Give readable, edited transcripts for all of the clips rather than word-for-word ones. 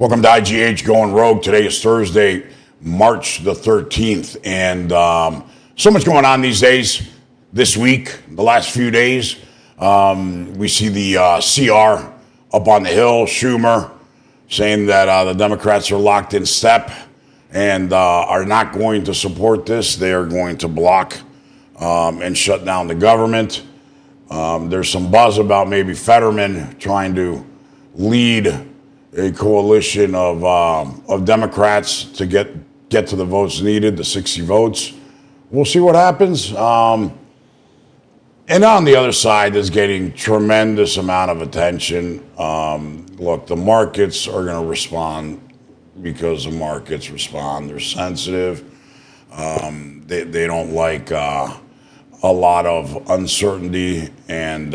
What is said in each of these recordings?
Welcome to IGH Going Rogue. Today is Thursday, March the 13th. And so much going on these days, this week, the last few days. We see the CR up on the Hill, Schumer, saying that the Democrats are locked in step and are not going to support this. They are going to block and shut down the government. There's some buzz about maybe Fetterman trying to lead a coalition of Democrats to get to the votes needed, the 60 votes. We'll see what happens. And on the other side, there's getting tremendous amount of attention. Look, the markets are going to respond because the markets respond. They're sensitive. They don't like a lot of uncertainty, and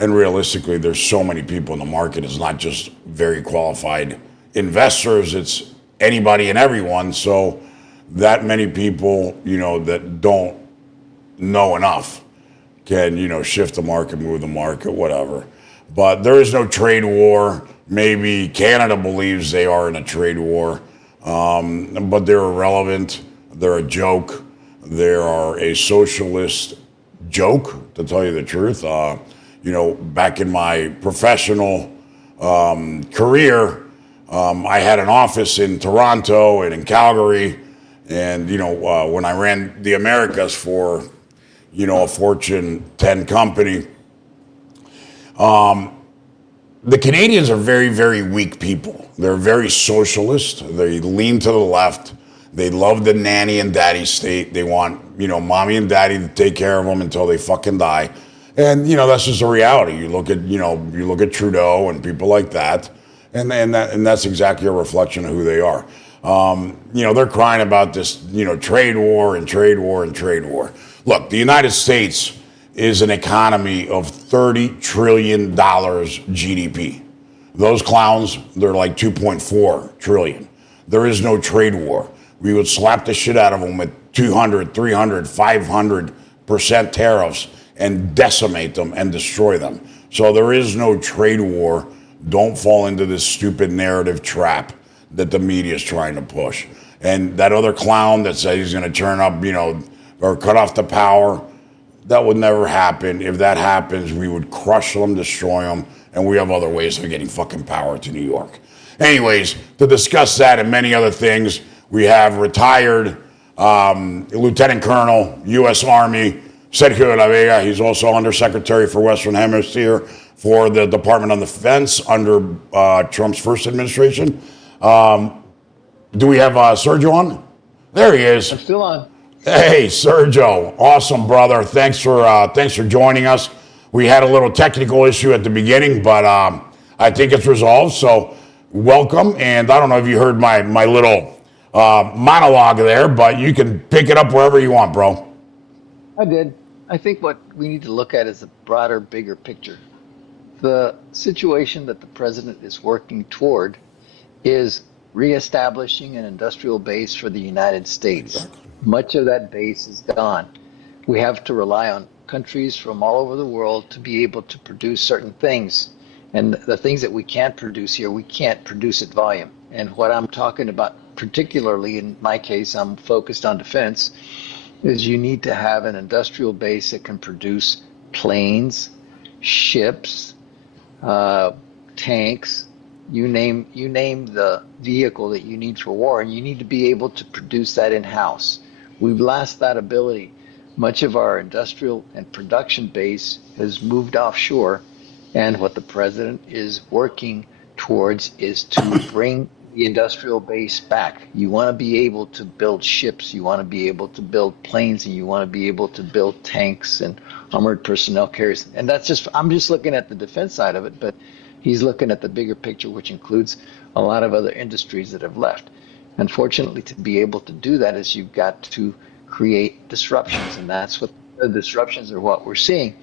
realistically, there's so many people in the market. It's not just very qualified investors. It's anybody and everyone. So that many people, that don't know enough can, shift the market, move the market, whatever. But there is no trade war. Maybe Canada believes they are in a trade war, but they're irrelevant. They're a joke. They are a socialist joke, to tell you the truth. Back in my professional career, I had an office in Toronto and in Calgary. And, when I ran the Americas for, a Fortune 10 company, the Canadians are very, very weak people. They're very socialist. They lean to the left. They love the nanny and daddy state. They want, mommy and daddy to take care of them until they fucking die. And, that's just a reality. You look at Trudeau and people like that, and that's exactly a reflection of who they are. They're crying about this, trade war and trade war and trade war. Look, the United States is an economy of $30 trillion GDP. Those clowns, they're like 2.4 trillion. There is no trade war. We would slap the shit out of them with 200, 300, 500% tariffs and decimate them and destroy them. So there is no trade war. Don't fall into this stupid narrative trap that the media is trying to push. And that other clown that says he's going to turn up, or cut off the power, that would never happen. If that happens, we would crush them, destroy them, and we have other ways of getting fucking power to New York. Anyways, to discuss that and many other things, we have retired Lieutenant Colonel, U.S. Army, Sergio de la Vega. He's also Undersecretary for Western Hemisphere for the Department of Defense under Trump's first administration. Do we have Sergio on? There he is. I'm still on. Hey, Sergio. Awesome, brother. Thanks for joining us. We had a little technical issue at the beginning, but I think it's resolved. So welcome. And I don't know if you heard my little monologue there, but you can pick it up wherever you want, bro. I did. I think what we need to look at is a broader, bigger picture. The situation that the president is working toward is reestablishing an industrial base for the United States. Exactly. Much of that base is gone. We have to rely on countries from all over the world to be able to produce certain things. And the things that we can't produce here, we can't produce at volume. And what I'm talking about, particularly in my case, I'm focused on defense, is you need to have an industrial base that can produce planes, ships, tanks, you name the vehicle that you need for war, and you need to be able to produce that in-house. We've lost that ability. Much of our industrial and production base has moved offshore, and what the president is working towards is to bring the industrial base back. You want to be able to build ships, you want to be able to build planes, and you want to be able to build tanks and armored personnel carriers. And I'm just looking at the defense side of it, but he's looking at the bigger picture, which includes a lot of other industries that have left. Unfortunately, to be able to do that is you've got to create disruptions, and that's what the disruptions are what we're seeing.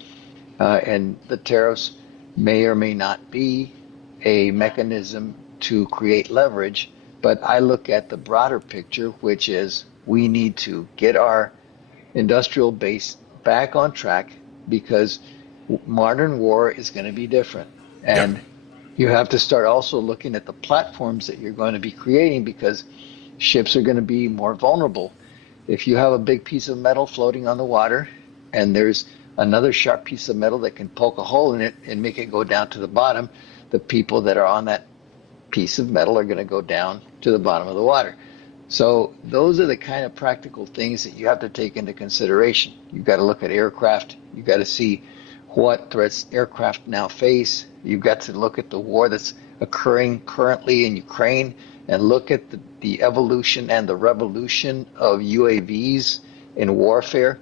And the tariffs may or may not be a mechanism to create leverage, but I look at the broader picture, which is we need to get our industrial base back on track because modern war is going to be different. And You have to start also looking at the platforms that you're going to be creating, because ships are going to be more vulnerable. If you have a big piece of metal floating on the water and there's another sharp piece of metal that can poke a hole in it and make it go down to the bottom, the people that are on that piece of metal are going to go down to the bottom of the water. So those are the kind of practical things that you have to take into consideration. You've got to look at aircraft. You've got to see what threats aircraft now face. You've got to look at the war that's occurring currently in Ukraine and look at the evolution and the revolution of UAVs in warfare.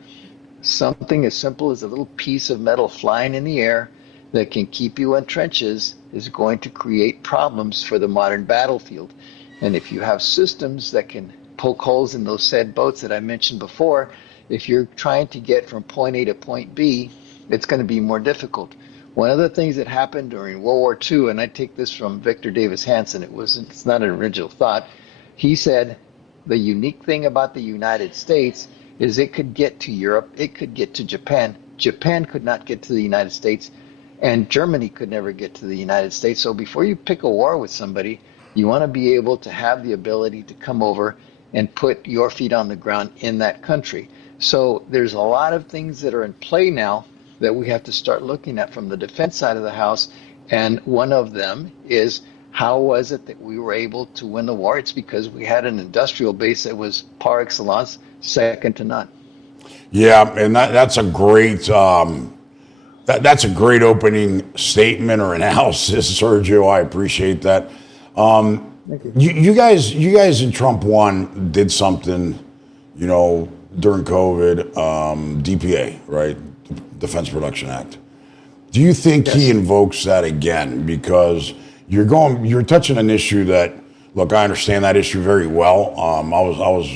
Something as simple as a little piece of metal flying in the air that can keep you in trenches is going to create problems for the modern battlefield. And if you have systems that can poke holes in those said boats that I mentioned before, if you're trying to get from point A to point B, it's going to be more difficult. One of the things that happened during World War II, and I take this from Victor Davis Hanson, it's not an original thought. He said the unique thing about the United States is it could get to Europe, it could get to Japan. Japan could not get to the United States, and Germany could never get to the United States. So before you pick a war with somebody, you want to be able to have the ability to come over and put your feet on the ground in that country. So there's a lot of things that are in play now that we have to start looking at from the defense side of the house. And one of them is, how was it that we were able to win the war? It's because we had an industrial base that was par excellence, second to none. Yeah, and that's a great that's a great opening statement or analysis, Sergio. I appreciate that. You guys in Trump 1 did something, during COVID, DPA, right? Defense Production Act. Do you think he invokes that again? Because you're touching an issue that, look, I understand that issue very well. I was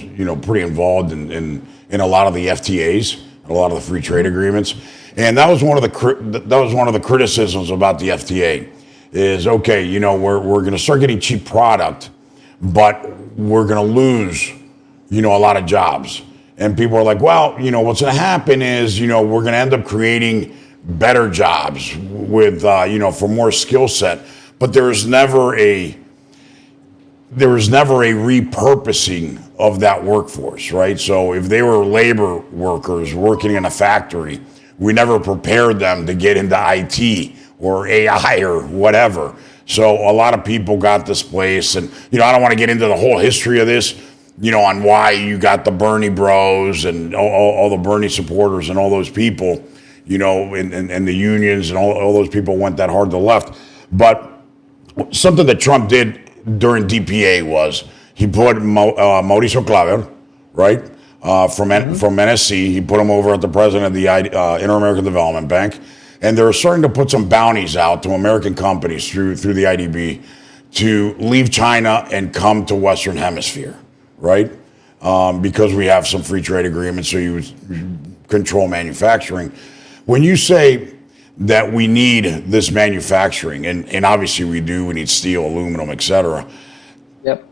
pretty involved in a lot of the FTAs, a lot of the free trade agreements, and that was one of the criticisms about the FTA. Is okay, we're going to start getting cheap product, but we're going to lose, a lot of jobs. And people are like, well, what's going to happen is, we're going to end up creating better jobs with, for more skill set. But there was never a repurposing of that workforce, right? So if they were labor workers working in a factory, we never prepared them to get into IT or AI or whatever. So a lot of people got displaced. And, I don't want to get into the whole history of this, on why you got the Bernie bros and all the Bernie supporters and all those people, and the unions and all those people went that hard to the left. But something that Trump did during DPA was he put Mauricio Claver, right, from NSC, he put him over at the president of the Inter-American Development Bank. And they're starting to put some bounties out to American companies through the IDB to leave China and come to Western Hemisphere, right? Because we have some free trade agreements, so you control manufacturing. When you say that we need this manufacturing, and obviously we do, we need steel, aluminum, et cetera. Yep.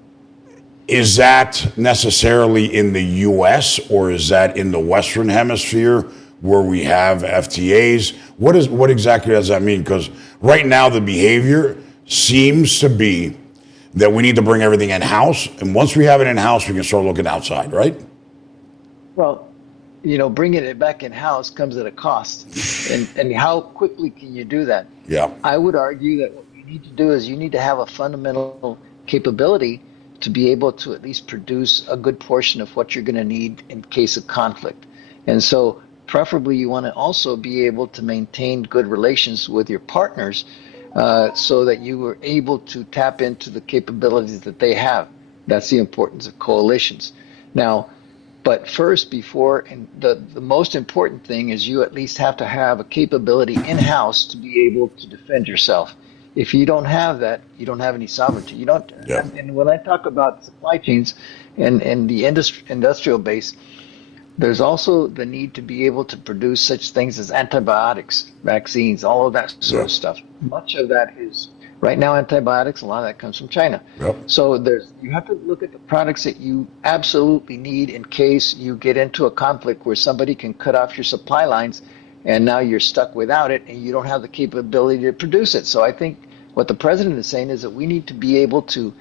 Is that necessarily in the U.S. or is that in the Western Hemisphere where we have FTAs? What exactly does that mean? Because right now the behavior seems to be that we need to bring everything in-house, and once we have it in-house, we can start looking outside, right? Well, bringing it back in-house comes at a cost. And how quickly can you do that? Yeah. I would argue that what you need to do is you need to have a fundamental capability to be able to at least produce a good portion of what you're going to need in case of conflict. And so preferably you want to also be able to maintain good relations with your partners so that you are able to tap into the capabilities that they have. That's the importance of coalitions. Now, but first, and the most important thing is you at least have to have a capability in-house to be able to defend yourself. If you don't have that, you don't have any sovereignty. You don't. Yeah. And when I talk about supply chains and the industrial base, there's also the need to be able to produce such things as antibiotics, vaccines, all of that sort of stuff. Much of that is right now antibiotics. A lot of that comes from China. Yep. So you have to look at the products that you absolutely need in case you get into a conflict where somebody can cut off your supply lines, and now you're stuck without it, and you don't have the capability to produce it. So I think What the president is saying is that we need to be able to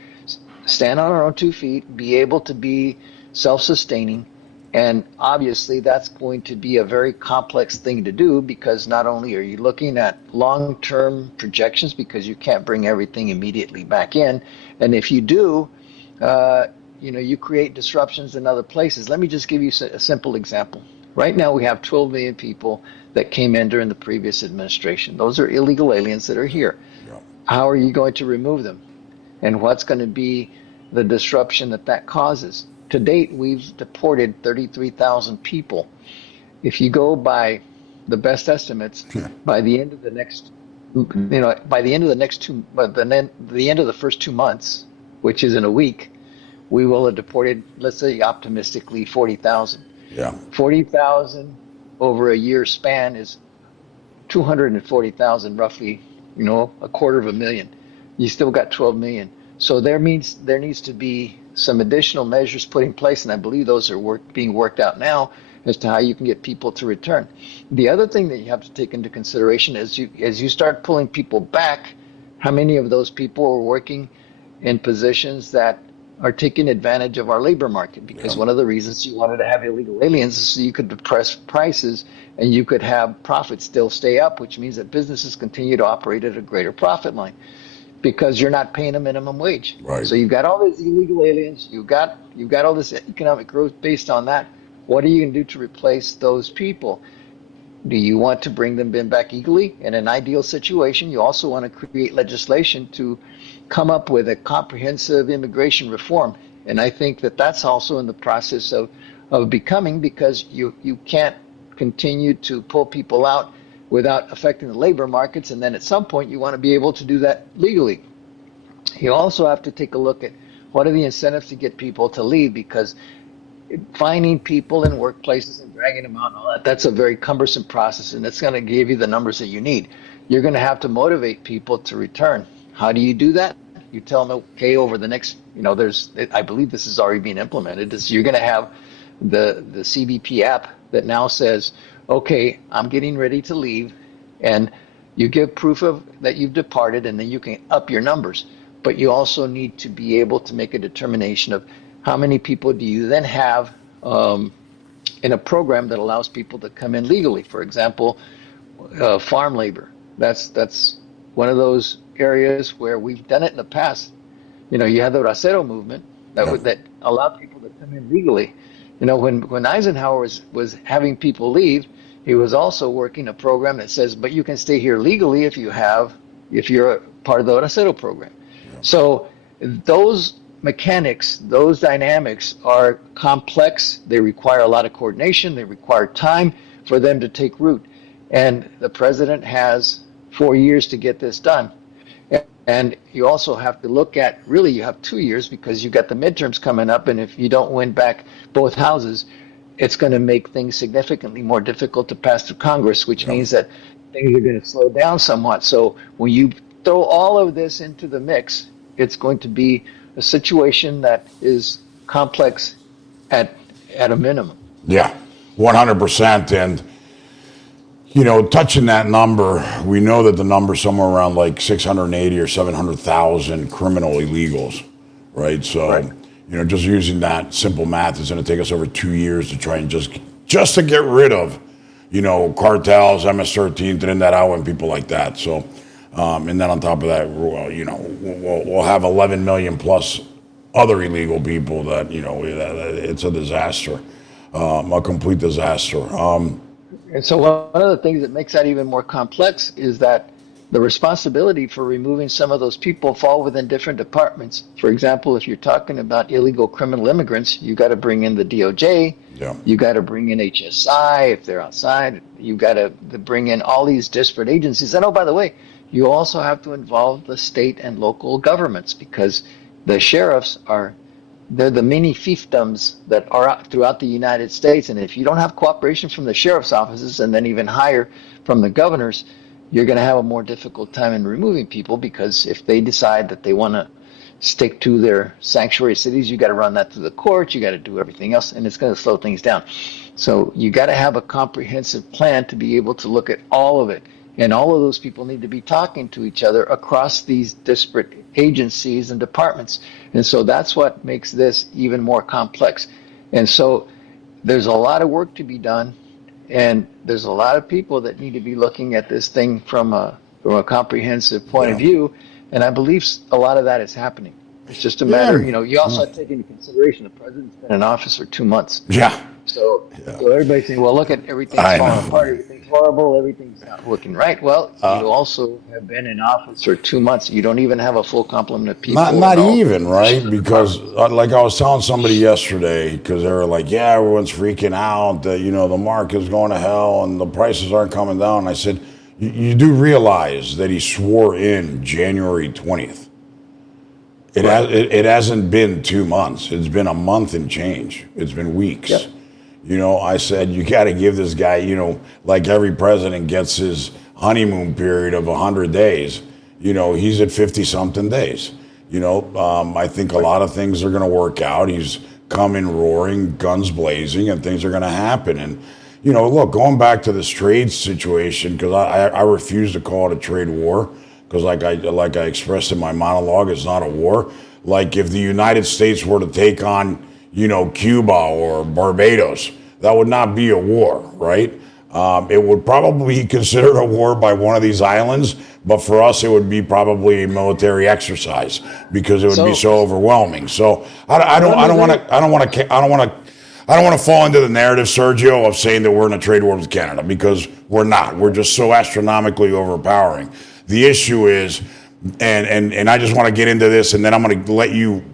stand on our own 2 feet, be able to be self-sustaining, and obviously that's going to be a very complex thing to do, because not only are you looking at long-term projections, because you can't bring everything immediately back in, and if you do, you create disruptions in other places. Let me just give you a simple example. Right now we have 12 million people that came in during the previous administration. Those are illegal aliens that are here. Yeah. How are you going to remove them? And what's going to be the disruption that causes? To date, we've deported 33,000 people. If you go by the best estimates, by the end of the next, by the end of the next the end of the first 2 months, which is in a week, we will have deported, let's say optimistically, 40,000. Yeah. 40,000 over a year span is 240,000, roughly, a quarter of a million. You still got 12 million. So there needs to be some additional measures put in place, and I believe those are being worked out now as to how you can get people to return. The other thing that you have to take into consideration is as you start pulling people back, how many of those people are working in positions that are taking advantage of our labor market? Because one of the reasons you wanted to have illegal aliens is so you could depress prices and you could have profits still stay up, which means that businesses continue to operate at a greater profit line, because you're not paying a minimum wage. Right. So you've got all these illegal aliens, you've got all this economic growth based on that. What are you going to do to replace those people? Do you want to bring them back legally? In an ideal situation, you also want to create legislation to come up with a comprehensive immigration reform. And I think that that's also in the process of becoming, because you can't continue to pull people out without affecting the labor markets, and then at some point you want to be able to do that legally. You also have to take a look at what are the incentives to get people to leave, because finding people in workplaces and dragging them out and all that's a very cumbersome process, and it's going to give you the numbers that you need. You're going to have to motivate people to return. How do you do that? You tell them, okay, over the next, I believe this is already being implemented, is you're going to have the CBP app that now says, okay, I'm getting ready to leave, and you give proof of that you've departed, and then you can up your numbers. But you also need to be able to make a determination of how many people do you then have in a program that allows people to come in legally. For example, farm labor. That's one of those areas where we've done it in the past. You had the Bracero movement that allowed people to come in legally. When Eisenhower was having people leave, he was also working a program that says, but you can stay here legally if you're a part of the Bracero program. Yeah. So those mechanics, those dynamics are complex. They require a lot of coordination. They require time for them to take root. And the president has 4 years to get this done. And you also have to look at, really you have 2 years, because you've got the midterms coming up, and if you don't win back both houses, it's going to make things significantly more difficult to pass through Congress, which means that things are going to slow down somewhat. So when you throw all of this into the mix, it's going to be a situation that is complex at a minimum. Yeah, 100%. And touching that number, we know that the number is somewhere around like 680 or 700,000 criminal illegals, right? So, just using that simple math is going to take us over 2 years to try and just to get rid of, cartels, MS-13, Trinidad, and people like that. So, and then on top of that, we'll have 11 million plus other illegal people that, it's a disaster, a complete disaster. And so one of the things that makes that even more complex is that the responsibility for removing some of those people fall within different departments. For example, if you're talking about illegal criminal immigrants, you got to bring in the DOJ, you got to bring in HSI if they're outside, you got to bring in all these disparate agencies. And by the way, you also have to involve the state and local governments, because the sheriffs they're the mini fiefdoms that are throughout the United States. And if you don't have cooperation from the sheriff's offices, and then even higher from the governors, you're going to have a more difficult time in removing people, because if they decide that they want to stick to their sanctuary cities, you got to run that through the courts, you got to do everything else, and it's going to slow things down. So you got to have a comprehensive plan to be able to look at all of it. And all of those people need to be talking to each other across these disparate agencies and departments. And so that's what makes this even more complex. And so there's a lot of work to be done, and there's a lot of people that need to be looking at this thing from a comprehensive point of Yeah. view. And I believe a lot of that is happening. It's just a matter, Yeah. you also have to take into consideration the president's been in office for 2 months. Yeah. So, Yeah. so everybody's saying, well, look at everything's I falling know. apart, everything's horrible, everything's not working right. Well, you also have been in office for 2 months. You don't even have a full complement of people. Not in all the even, right? positions and Because departments. like I was telling somebody yesterday, because they were like, yeah, everyone's freaking out that, the market's going to hell and the prices aren't coming down. I said, you do realize that he swore in January 20th. Right. It hasn't been 2 months. It's been a month and change. It's been weeks. Yep. I said, you got to give this guy, like every president gets his honeymoon period of 100 days. He's at 50 something days. I think a lot of things are going to work out. He's coming roaring, guns blazing, and things are going to happen. And, look, going back to this trade situation, because I refuse to call it a trade war, because like I expressed in my monologue, it's not a war. Like if the United States were to take on, Cuba or Barbados, that would not be a war, right? It would probably be considered a war by one of these islands, but for us, it would be probably a military exercise because it would be So, so overwhelming. So so let I me don't let want me to, I don't want to, I don't want to. I don't want to fall into the narrative, Sergio, of saying that we're in a trade war with Canada because we're not. We're just so astronomically overpowering. The issue is, and I just want to get into this, and then I'm going to let you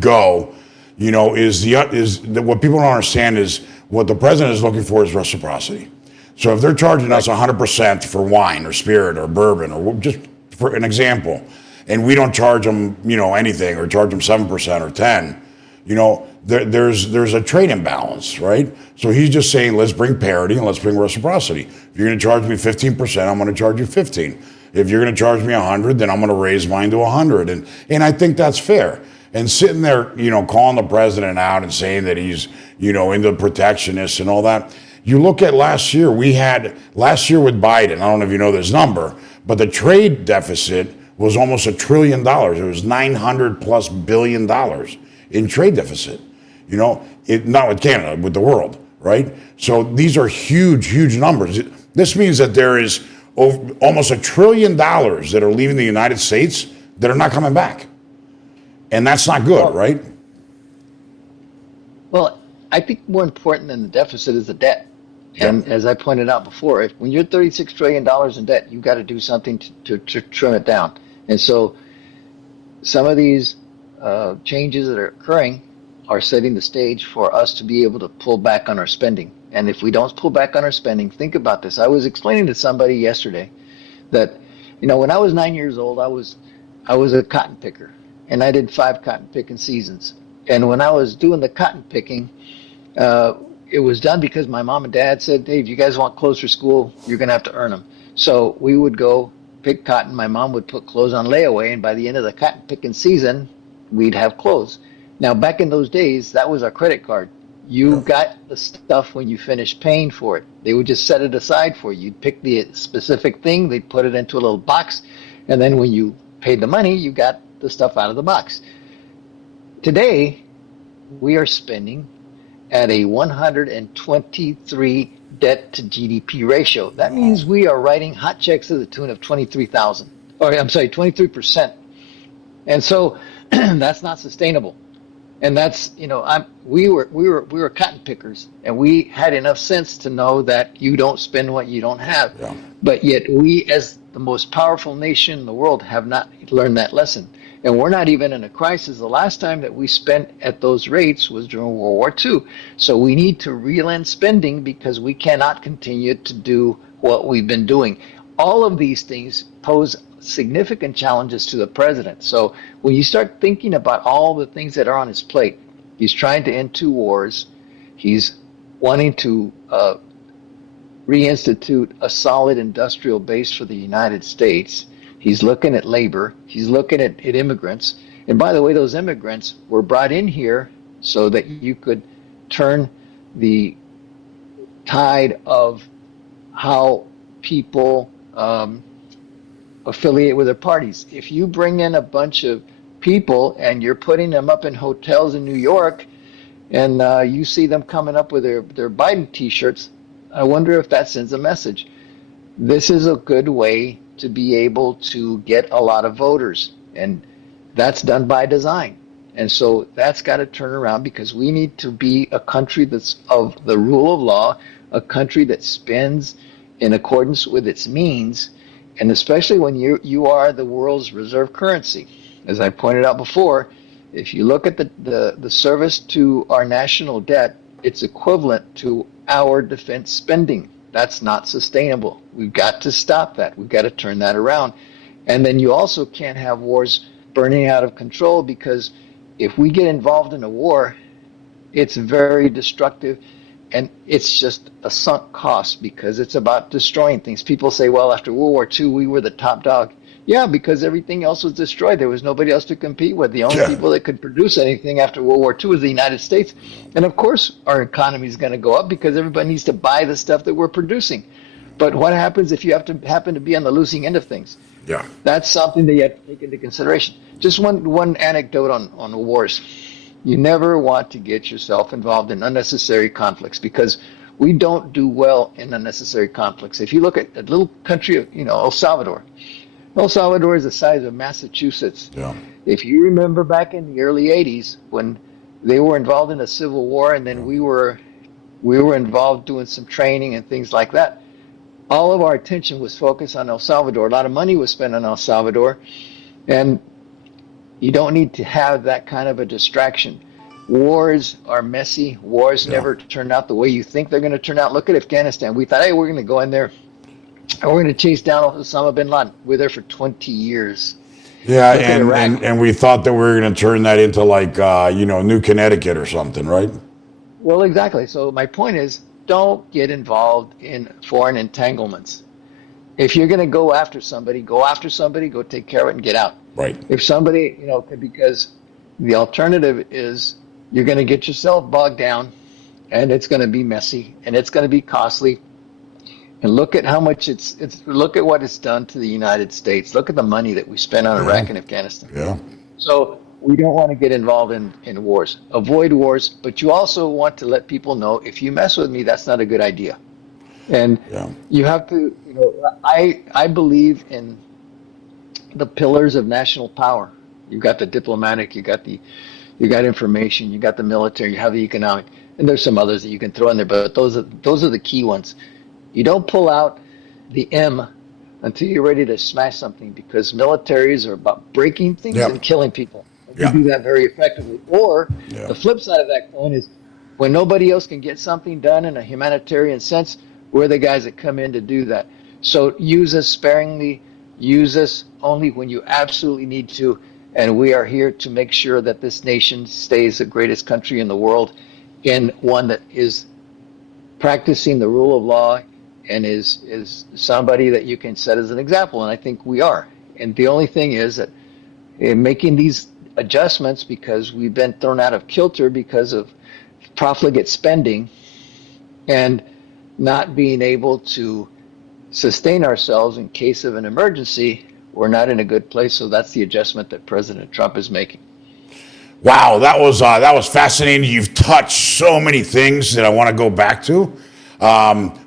go. What people don't understand is what the president is looking for is reciprocity. So if they're charging us correct. 100% for wine or spirit or bourbon or just for an example, and we don't charge them, anything or charge them 7% or 10, there's a trade imbalance, right? So he's just saying, let's bring parity and let's bring reciprocity. If you're going to charge me 15%, I'm going to charge you 15. If you're going to charge me 100, then I'm going to raise mine to 100, and I think that's fair. And sitting there, calling the president out and saying that he's, into protectionists and all that. You look at last year with Biden, I don't know if you know this number, but the trade deficit was almost $1 trillion. It was 900 plus billion dollars in trade deficit. Not with Canada, with the world, right? So these are huge, huge numbers. This means that there is almost $1 trillion that are leaving the United States that are not coming back. And that's not good, Well, right? well, I think more important than the deficit is the debt. Yeah. And as I pointed out before, when you're $36 trillion in debt, you've got to do something to trim it down. And so some of these changes that are occurring are setting the stage for us to be able to pull back on our spending. And if we don't pull back on our spending, think about this. I was explaining to somebody yesterday that, when I was 9 years old, I was a cotton picker, and I did 5 cotton picking seasons. And when I was doing the cotton picking, it was done because my mom and dad said, "Hey, if you guys want clothes for school, you're going to have to earn them." So we would go pick cotton. My mom would put clothes on layaway, and by the end of the cotton picking season, we'd have clothes. Now, back in those days, that was our credit card. You got the stuff when you finished paying for it. They would just set it aside for you. You'd pick the specific thing, they'd put it into a little box, and then when you paid the money, you got the stuff out of the box. Today, we are spending at a 123 debt to GDP ratio. That means we are writing hot checks to the tune of 23,000, or I'm sorry, 23%. And so that's not sustainable. And that's, we were cotton pickers, and we had enough sense to know that you don't spend what you don't have. Yeah. But yet we, as the most powerful nation in the world, have not learned that lesson. And we're not even in a crisis. The last time that we spent at those rates was during World War II. So we need to reel in spending because we cannot continue to do what we've been doing. All of these things pose significant challenges to the president. So when you start thinking about all the things that are on his plate, he's trying to end 2 wars. He's wanting to reinstitute a solid industrial base for the United States. He's looking at labor. He's looking at immigrants. And by the way, those immigrants were brought in here so that you could turn the tide of how people affiliate with their parties. If you bring in a bunch of people and you're putting them up in hotels in New York, and you see them coming up with their Biden T-shirts, I wonder if that sends a message. This is a good way to be able to get a lot of voters, and that's done by design. And so that's got to turn around, because we need to be a country that's of the rule of law, a country that spends in accordance with its means, and especially when you are the world's reserve currency. As I pointed out before, if you look at the service to our national debt, it's equivalent to our defense spending. That's not sustainable. We've got to stop that. We've got to turn that around. And then you also can't have wars burning out of control, because if we get involved in a war, it's very destructive, and it's just a sunk cost, because it's about destroying things. People say, well, after World War II, we were the top dog. Yeah, because everything else was destroyed. There was nobody else to compete with. The only people that could produce anything after World War II was the United States. And of course, our economy is going to go up, because everybody needs to buy the stuff that we're producing. But what happens if you happen to be on the losing end of things? Yeah. That's something that you have to take into consideration. Just one anecdote on wars. You never want to get yourself involved in unnecessary conflicts, because we don't do well in unnecessary conflicts. If you look at a little country, El Salvador. El Salvador is the size of Massachusetts. Yeah. If you remember back in the early 80s, when they were involved in a civil war, and then we were involved doing some training and things like that, all of our attention was focused on El Salvador. A lot of money was spent on El Salvador, and you don't need to have that kind of a distraction. Wars are messy. Wars never turn out the way you think they're going to turn out. Look at Afghanistan. We thought, hey, we're going to go in there and we're going to chase down Osama bin Laden. We're there for 20 years. Yeah, and we thought that we were going to turn that into like, New Connecticut or something, right? Well, exactly. So my point is, don't get involved in foreign entanglements. If you're going to go after somebody, go take care of it and get out. Right. If somebody, because the alternative is you're going to get yourself bogged down, and it's going to be messy, and it's going to be costly. And look at how much look at what it's done to the United States. Look at the money that we spend on Iraq and Afghanistan. Yeah. So we don't want to get involved in wars. Avoid wars, but you also want to let people know, if you mess with me, that's not a good idea. And you have to, I believe in the pillars of national power. You've got the diplomatic, you got information, you got the military, you have the economic, and there's some others that you can throw in there, but those are the key ones. You don't pull out the M until you're ready to smash something, because militaries are about breaking things and killing people. You do that very effectively. Or the flip side of that coin is, when nobody else can get something done in a humanitarian sense, we're the guys that come in to do that. So use us sparingly, use us only when you absolutely need to, and we are here to make sure that this nation stays the greatest country in the world, and one that is practicing the rule of law and is somebody that you can set as an example, and I think we are. And the only thing is that in making these adjustments, because we've been thrown out of kilter because of profligate spending and not being able to sustain ourselves in case of an emergency, we're not in a good place. So that's the adjustment that President Trump is making. Wow, that was fascinating. You've touched so many things that I want to go back to.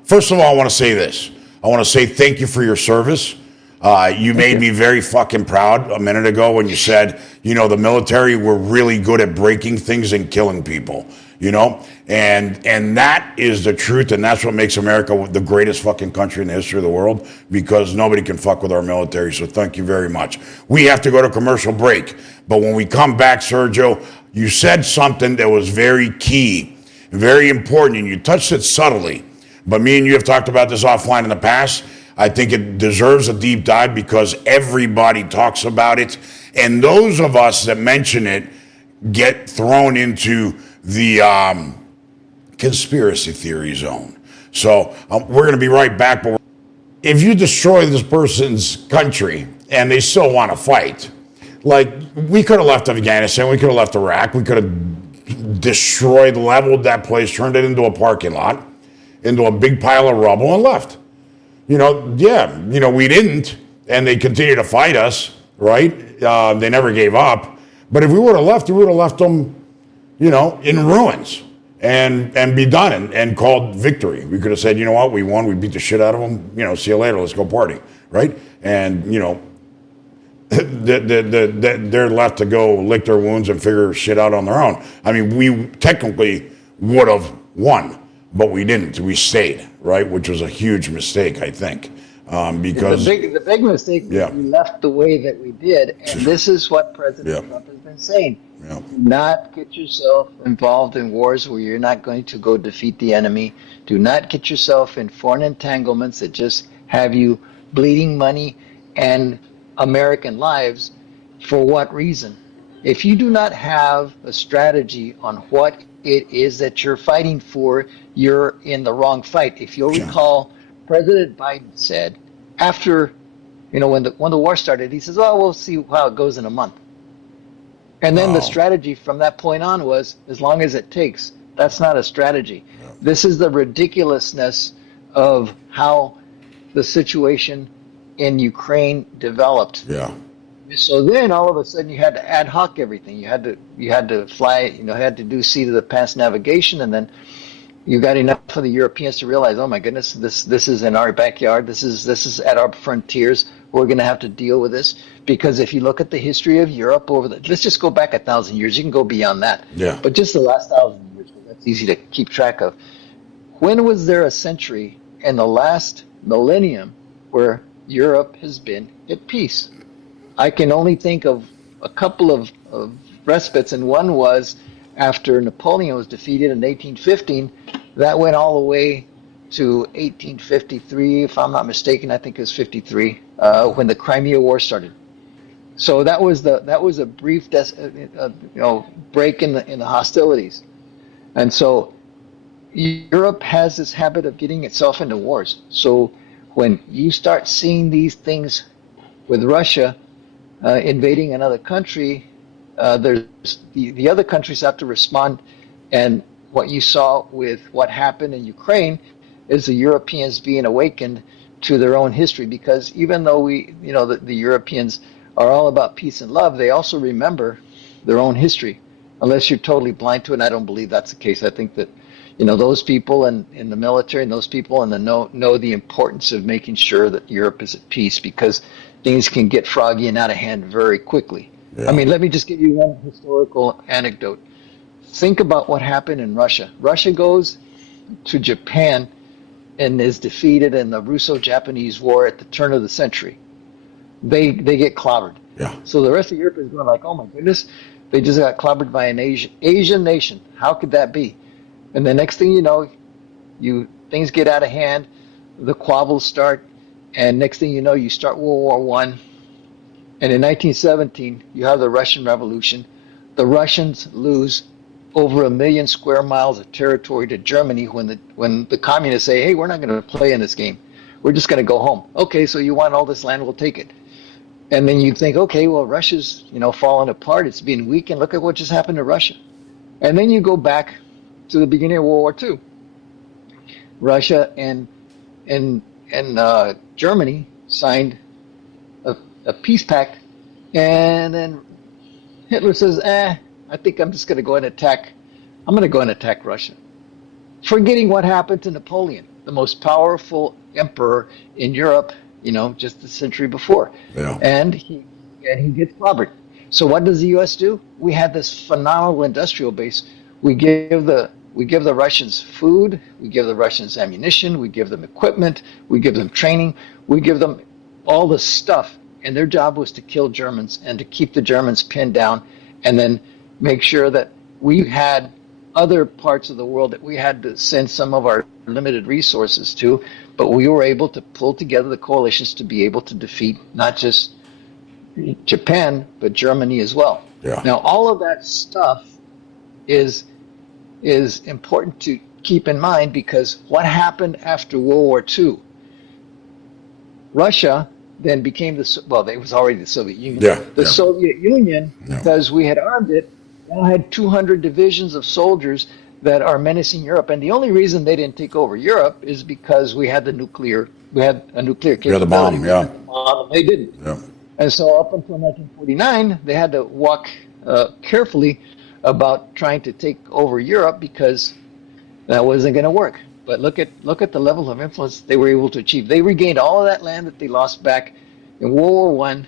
First of all, I want to say this. I want to say thank you for your service. You made me very fucking proud a minute ago when you said, the military were really good at breaking things and killing people, and that is the truth, and that's what makes America the greatest fucking country in the history of the world, because nobody can fuck with our military. So thank you very much. We have to go to commercial break, but when we come back, Sergio, you said something that was very key, very important, and you touched it subtly, but me and you have talked about this offline in the past. I think it deserves a deep dive because everybody talks about it, and those of us that mention it get thrown into the conspiracy theory zone. So we're going to be right back. But if you destroy this person's country and they still want to fight, like we could have left Afghanistan, we could have left Iraq, we could have destroyed, leveled that place, turned it into a parking lot, into a big pile of rubble, and left. we didn't, and they continue to fight us, right? They never gave up. But if we would have left, we would have left them, in ruins and be done and called victory. We could have said, you know what, we won, we beat the shit out of them, see you later, let's go party, right? And, they're left to go lick their wounds and figure shit out on their own. I mean, we technically would have won, but we didn't. We stayed, right? Which was a huge mistake, I think, because the big mistake was we left the way that we did, and this is what President Trump has been saying. Do not get yourself involved in wars where you're not going to go defeat the enemy. Do not get yourself in foreign entanglements that just have you bleeding money and American lives. For what reason? If you do not have a strategy on what it is that you're fighting for, you're in the wrong fight. If you'll recall, President Biden said after, when the war started, he says, "Oh, we'll see how it goes in a month." And then the strategy from that point on was as long as it takes. That's not a strategy. This is the ridiculousness of how the situation in Ukraine developed. So then all of a sudden you had to ad hoc everything. You had to fly, had to do sea to the past navigation, and then you got enough for the Europeans to realize, oh my goodness, this is in our backyard. This is at our frontiers. We're going to have to deal with this, because if you look at the history of Europe let's just go back 1,000 years. You can go beyond that. But just the last 1,000 years, that's easy to keep track of. When was there a century in the last millennium where Europe has been at peace? I can only think of a couple of respites, and one was after Napoleon was defeated in 1815. That went all the way to 1853, if I'm not mistaken. I think it was 53 when the Crimea War started. So that was a brief break in the hostilities, and so Europe has this habit of getting itself into wars. So when you start seeing these things with Russia invading another country, there's the other countries have to respond. And what you saw with what happened in Ukraine is the Europeans being awakened to their own history, because even though the Europeans are all about peace and love, they also remember their own history, unless you're totally blind to it. And I don't believe that's the case. I think that those people in the military and those people in the know the importance of making sure that Europe is at peace, because things can get froggy and out of hand very quickly. I mean, let me just give you one historical anecdote. Think about what happened in Russia. Russia goes to Japan and is defeated in the Russo-Japanese War at the turn of the century. They get clobbered. So the rest of Europe is going like, oh my goodness, they just got clobbered by an Asian nation. How could that be? And the next thing you know, things get out of hand, the squabbles start, and next thing you know, you start World War I. And in 1917, you have the Russian Revolution. The Russians lose over 1 million square miles of territory to Germany when the communists say, hey, we're not going to play in this game. We're just going to go home. Okay, so you want all this land, we'll take it. And then you think, okay, well, Russia's falling apart. It's being weakened. Look at what just happened to Russia. And then you go back to the beginning of World War II. Russia and Germany signed a peace pact, and then Hitler says, I think I'm just going to go and attack. I'm going to go and attack Russia, forgetting what happened to Napoleon, the most powerful emperor in Europe, just a century before. And he gets clobbered. So what does the U.S. do? We had this phenomenal industrial base. We give the Russians food, we give the Russians ammunition, we give them equipment, we give them training, we give them all the stuff. And their job was to kill Germans and to keep the Germans pinned down, and then make sure that we had other parts of the world that we had to send some of our limited resources to, but we were able to pull together the coalitions to be able to defeat not just Japan, but Germany as well. Now, all of that stuff is important to keep in mind, because what happened after World War II? Russia then became it was already the Soviet Union. Soviet Union, because we had armed it, now had 200 divisions of soldiers that are menacing Europe. And the only reason they didn't take over Europe is because we had a nuclear Yeah, the capability. bomb. We Yeah. had the bomb, and they didn't. Yeah. And so up until 1949, they had to walk carefully about trying to take over Europe because that wasn't going to work. But look at the level of influence they were able to achieve. They regained all of that land that they lost back in World War One,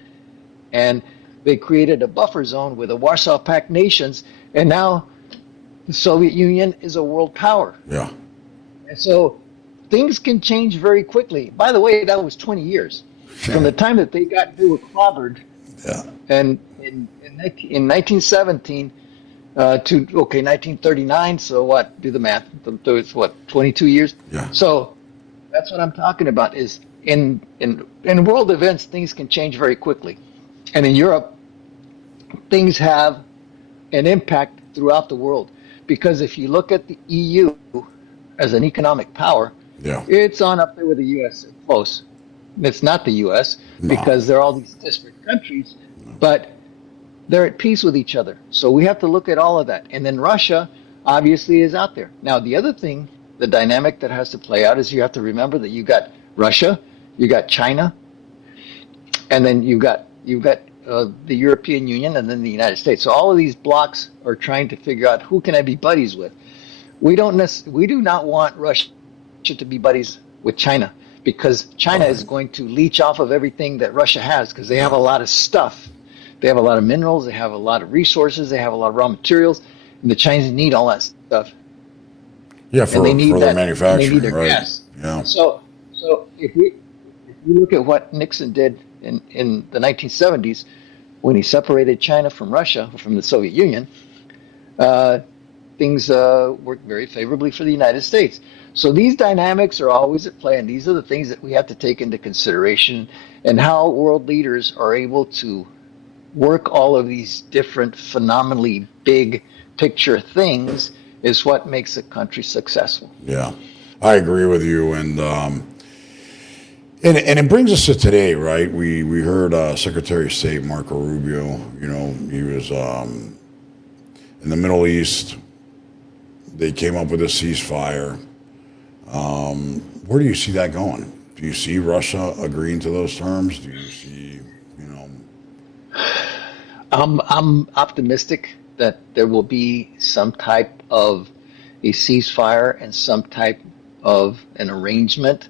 and they created a buffer zone with the Warsaw Pact nations, and now the Soviet Union is a world power. Yeah. And so things can change very quickly. By the way, that was 20 years from the time that they were clobbered, Yeah. and in 1917 to 1939. So what? Do the math. It's what, 22 years. Yeah. So that's what I'm talking about. Is in world events, things can change very quickly, and in Europe, things have an impact throughout the world. Because if you look at the EU as an economic power, Yeah. it's on up there with the U.S. Close. It's not the U.S. because they're all these disparate countries, but they're at peace with each other. So we have to look at all of that. And then Russia obviously is out there. Now, the other thing, the dynamic that has to play out is you have to remember that you got Russia, you got China, and then you've got the European Union, and then the United States. So all of these blocks are trying to figure out who can I be buddies with. We do not want Russia to be buddies with China because China is going to leech off of everything that Russia has because they have a lot of stuff. They have a lot of minerals. They have a lot of resources. They have a lot of raw materials, and the Chinese need all that stuff. Yeah, for their manufacturing, they need their right? gas. Yeah. So if you look at what Nixon did in the 1970s, when he separated China from Russia, from the Soviet Union, things worked very favorably for the United States. So these dynamics are always at play, and these are the things that we have to take into consideration, and how world leaders are able to work all of these different phenomenally big picture things is what makes a country successful. Yeah, I agree with you, and it brings us to today, right? We heard Secretary of State Marco Rubio. You know, he was in the Middle East. They came up with a ceasefire. Where do you see that going? Do you see Russia agreeing to those terms? Do you see, you know? I'm optimistic that there will be some type of a ceasefire and some type of an arrangement,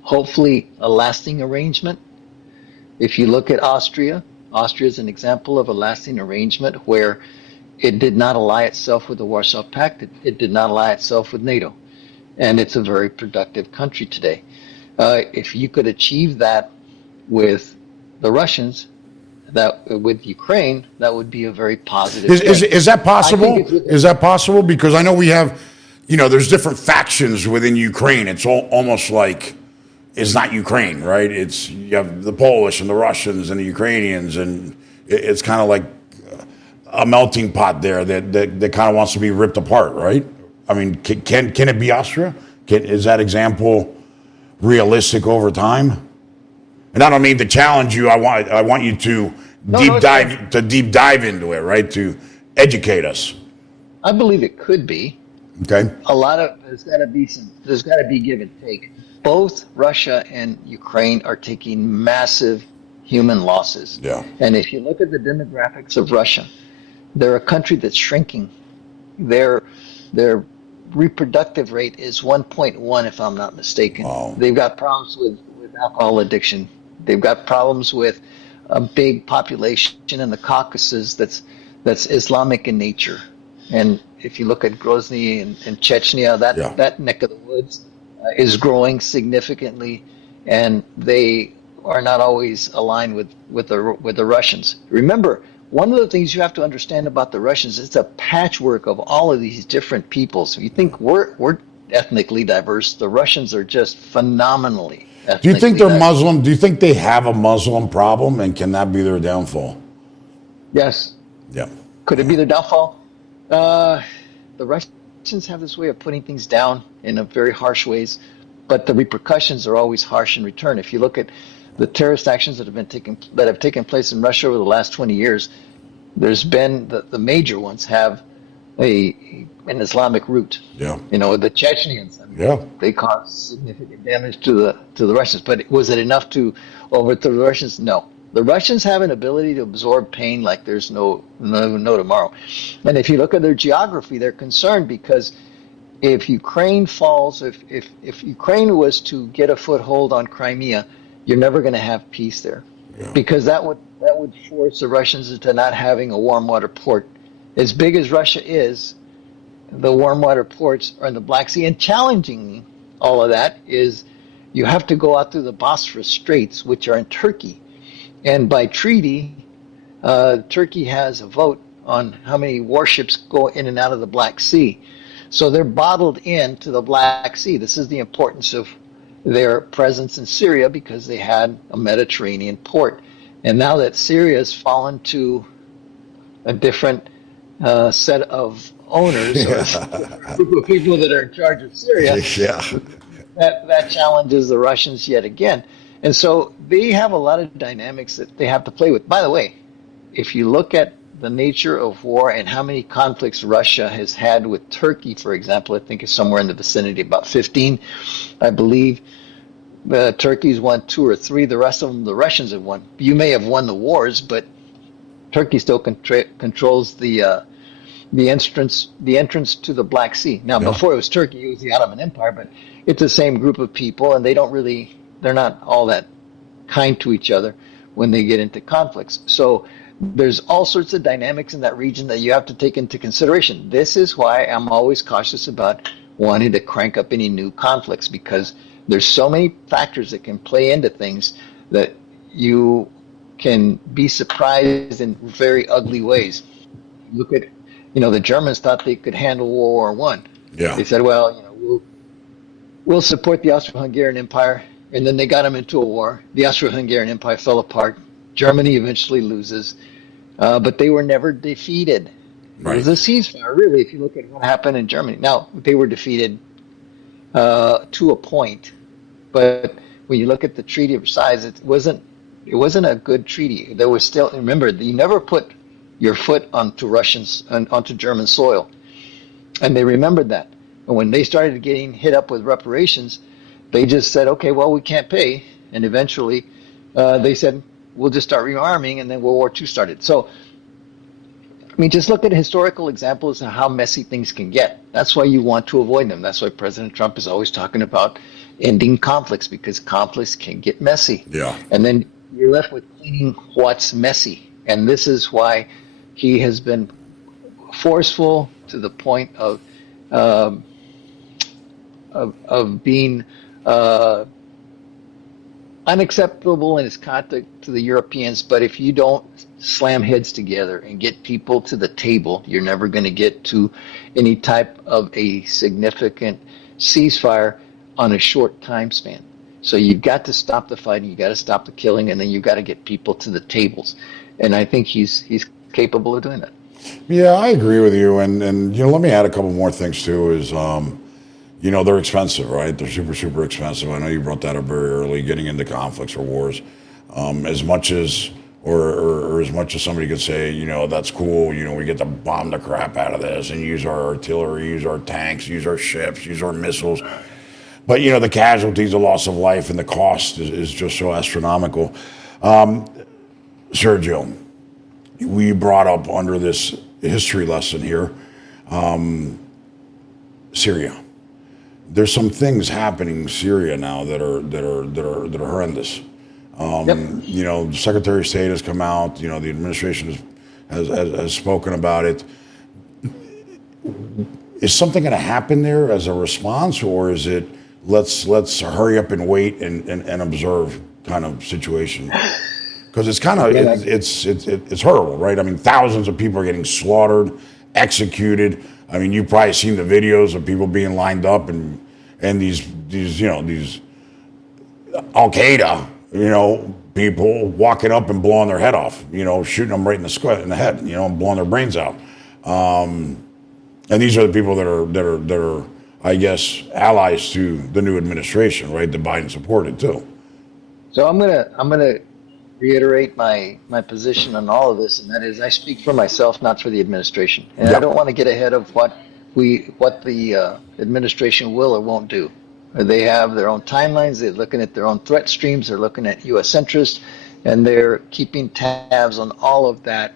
hopefully a lasting arrangement. If you look at Austria is an example of a lasting arrangement where it did not ally itself with the Warsaw Pact. It did not ally itself with NATO. And it's a very productive country today. If you could achieve that with the Russians, with Ukraine, that would be a very positive thing. Is that possible? Is that possible? Because I know we have, you know, there's different factions within Ukraine. It's almost like it's not Ukraine, right? It's you have the Polish and the Russians and the Ukrainians, and it's kind of like a melting pot there that kind of wants to be ripped apart, right? I mean, can it be Austria? Is that example realistic over time? And I don't mean to challenge you. I want you to deep dive into it, right? To educate us. I believe it could be. Okay. There's got to be give and take. Both Russia and Ukraine are taking massive human losses. Yeah. And if you look at the demographics of Russia, they're a country that's shrinking. Their reproductive rate is 1.1, if I'm not mistaken. Wow. They've got problems with alcohol addiction. They've got problems with a big population in the Caucasus that's Islamic in nature. And if you look at Grozny and Chechnya, that neck of the woods is growing significantly, and they are not always aligned with the Russians. Remember, one of the things you have to understand about the Russians is it's a patchwork of all of these different peoples. You think we're ethnically diverse. The Russians are just phenomenally ethnically Do you think they're diverse. Muslim? Do you think they have a Muslim problem, and can that be their downfall? Yes. Yeah. Could it be their downfall? The Russians have this way of putting things down in a very harsh ways, but the repercussions are always harsh in return. If you look at the terrorist actions that have taken place in Russia over the last 20 years, there's been the major ones have an Islamic root. Yeah. The Chechens. I mean, Yeah. they caused significant damage to the Russians. But was it enough to overthrow the Russians? No. The Russians have an ability to absorb pain like there's no tomorrow. And if you look at their geography, they're concerned because if Ukraine falls, if Ukraine was to get a foothold on Crimea, you're never going to have peace there, Yeah. because that would force the Russians into not having a warm water port. As big as Russia is, the warm water ports are in the Black Sea, and challenging all of that is you have to go out through the Bosphorus Straits, which are in Turkey, and by treaty, Turkey has a vote on how many warships go in and out of the Black Sea. So they're bottled into the Black Sea. This is the importance of their presence in Syria, because they had a Mediterranean port. And now that Syria has fallen to a different set of owners, or a group of people that are in charge of Syria, Yeah. that challenges the Russians yet again. And so they have a lot of dynamics that they have to play with. By the way, if you look at the nature of war and how many conflicts Russia has had with Turkey, for example, I think it's somewhere in the vicinity of about 15, I believe. Turkey's won 2 or 3. The rest of them, the Russians have won. You may have won the wars, but Turkey still controls the entrance to the Black Sea. Now, before it was Turkey, it was the Ottoman Empire, but it's the same group of people, and they're not all that kind to each other when they get into conflicts. So there's all sorts of dynamics in that region that you have to take into consideration. This is why I'm always cautious about wanting to crank up any new conflicts, because there's so many factors that can play into things that you can be surprised in very ugly ways. Look at, the Germans thought they could handle World War I. Yeah. They said, well, we'll support the Austro-Hungarian Empire, and then they got them into a war. The Austro-Hungarian Empire fell apart. Germany eventually loses, but they were never defeated. Right. It was a ceasefire, really, if you look at what happened in Germany. Now, they were defeated to a point, but when you look at the Treaty of Versailles, it wasn't a good treaty. There was still, remember, you never put your foot onto German soil, and they remembered that. And when they started getting hit up with reparations, they just said, okay, well, we can't pay, and eventually they said, we'll just start rearming, and then World War II started. So, just look at historical examples of how messy things can get. That's why you want to avoid them. That's why President Trump is always talking about ending conflicts, because conflicts can get messy. Yeah. And then you're left with cleaning what's messy. And this is why he has been forceful to the point of being unacceptable in his conduct to the Europeans. But if you don't slam heads together and get people to the table, you're never going to get to any type of a significant ceasefire on a short time span. So you've got to stop the fighting, you've got to stop the killing, and then you've got to get people to the tables. And I think he's capable of doing that. Yeah, I agree with you. And let me add a couple more things too. Is they're expensive, right? They're super, super expensive. I know you brought that up very early, getting into conflicts or wars. As much as somebody could say, that's cool, we get to bomb the crap out of this and use our artillery, use our tanks, use our ships, use our missiles. But, the casualties, the loss of life, and the cost is just so astronomical. Sergio, we brought up under this history lesson here, Syria. There's some things happening in Syria now that are horrendous. The Secretary of State has come out. The administration has spoken about it. Is something going to happen there as a response, or is it let's hurry up and wait and observe kind of situation? Because it's kind of it's horrible, right? Thousands of people are getting slaughtered, executed. You've probably seen the videos of people being lined up and these Al Qaeda, people walking up and blowing their head off, shooting them right in the head, and blowing their brains out. And these are the people that are, I guess, allies to the new administration, right? That Biden supported too. So I'm gonna reiterate my position on all of this, and that is I speak for myself, not for the administration. And I Yep. don't want to get ahead of what the administration will or won't do. They have their own timelines. They're looking at their own threat streams. They're looking at U.S. interests, and they're keeping tabs on all of that.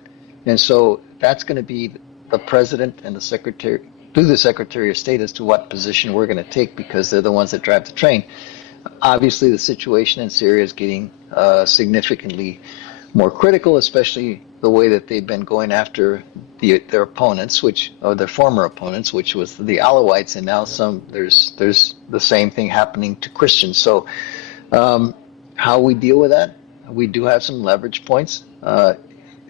And so that's going to be the president and the secretary, through the Secretary of State, as to what position we're going to take, because they're the ones that drive the train. Obviously, the situation in Syria is getting significantly more critical, especially the way that they've been going after their opponents, or their former opponents, which was the Alawites, and now there's the same thing happening to Christians. So, how we deal with that? We do have some leverage points.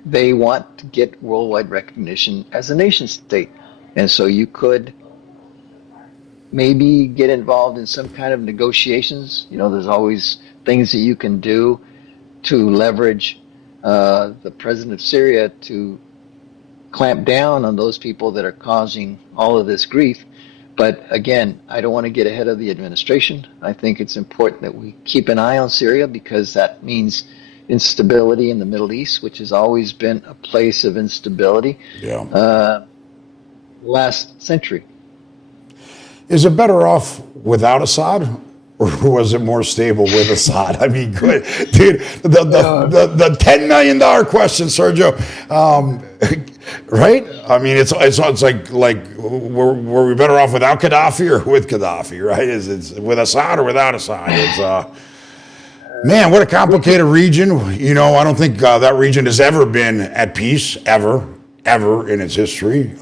They want to get worldwide recognition as a nation state, and so you could maybe get involved in some kind of negotiations. There's always things that you can do to leverage the president of Syria to clamp down on those people that are causing all of this grief. But again, I don't want to get ahead of the administration. I think it's important that we keep an eye on Syria, because that means instability in the Middle East, which has always been a place of instability. Yeah. Last century. Is it better off without Assad, or was it more stable with Assad? I mean, good dude. The $10 million question, Sergio. Right? I mean, it's like were we better off without Gaddafi or with Gaddafi? Right? Is it with Assad or without Assad? It's man, what a complicated region. I don't think that region has ever been at peace ever in its history.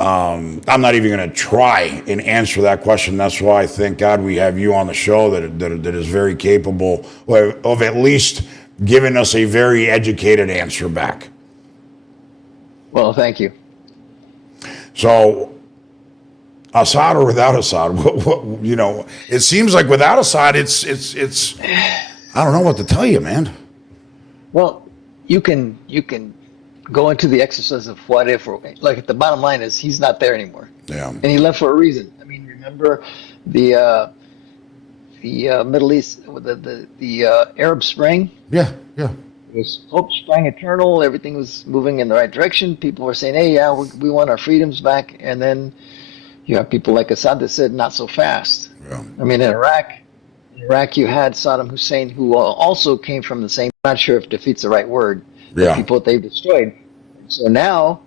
I'm not even going to try and answer that question. That's why, thank God, we have you on the show that is very capable of at least giving us a very educated answer back. Well, thank you. So, Assad or without Assad? It seems like without Assad, it's. I don't know what to tell you, man. Well, you can go into the exercise of what if, or like the bottom line is he's not there anymore. Yeah. And he left for a reason. I mean, remember the Middle East, the Arab Spring? Yeah. It was hope sprang eternal. Everything was moving in the right direction. People were saying, "Hey, yeah, we want our freedoms back." And then you have people like Assad that said, "Not so fast." Yeah. I mean, in Iraq, you had Saddam Hussein, who also came from the same. I'm not sure if defeat's the right word. The people that they've destroyed. So now,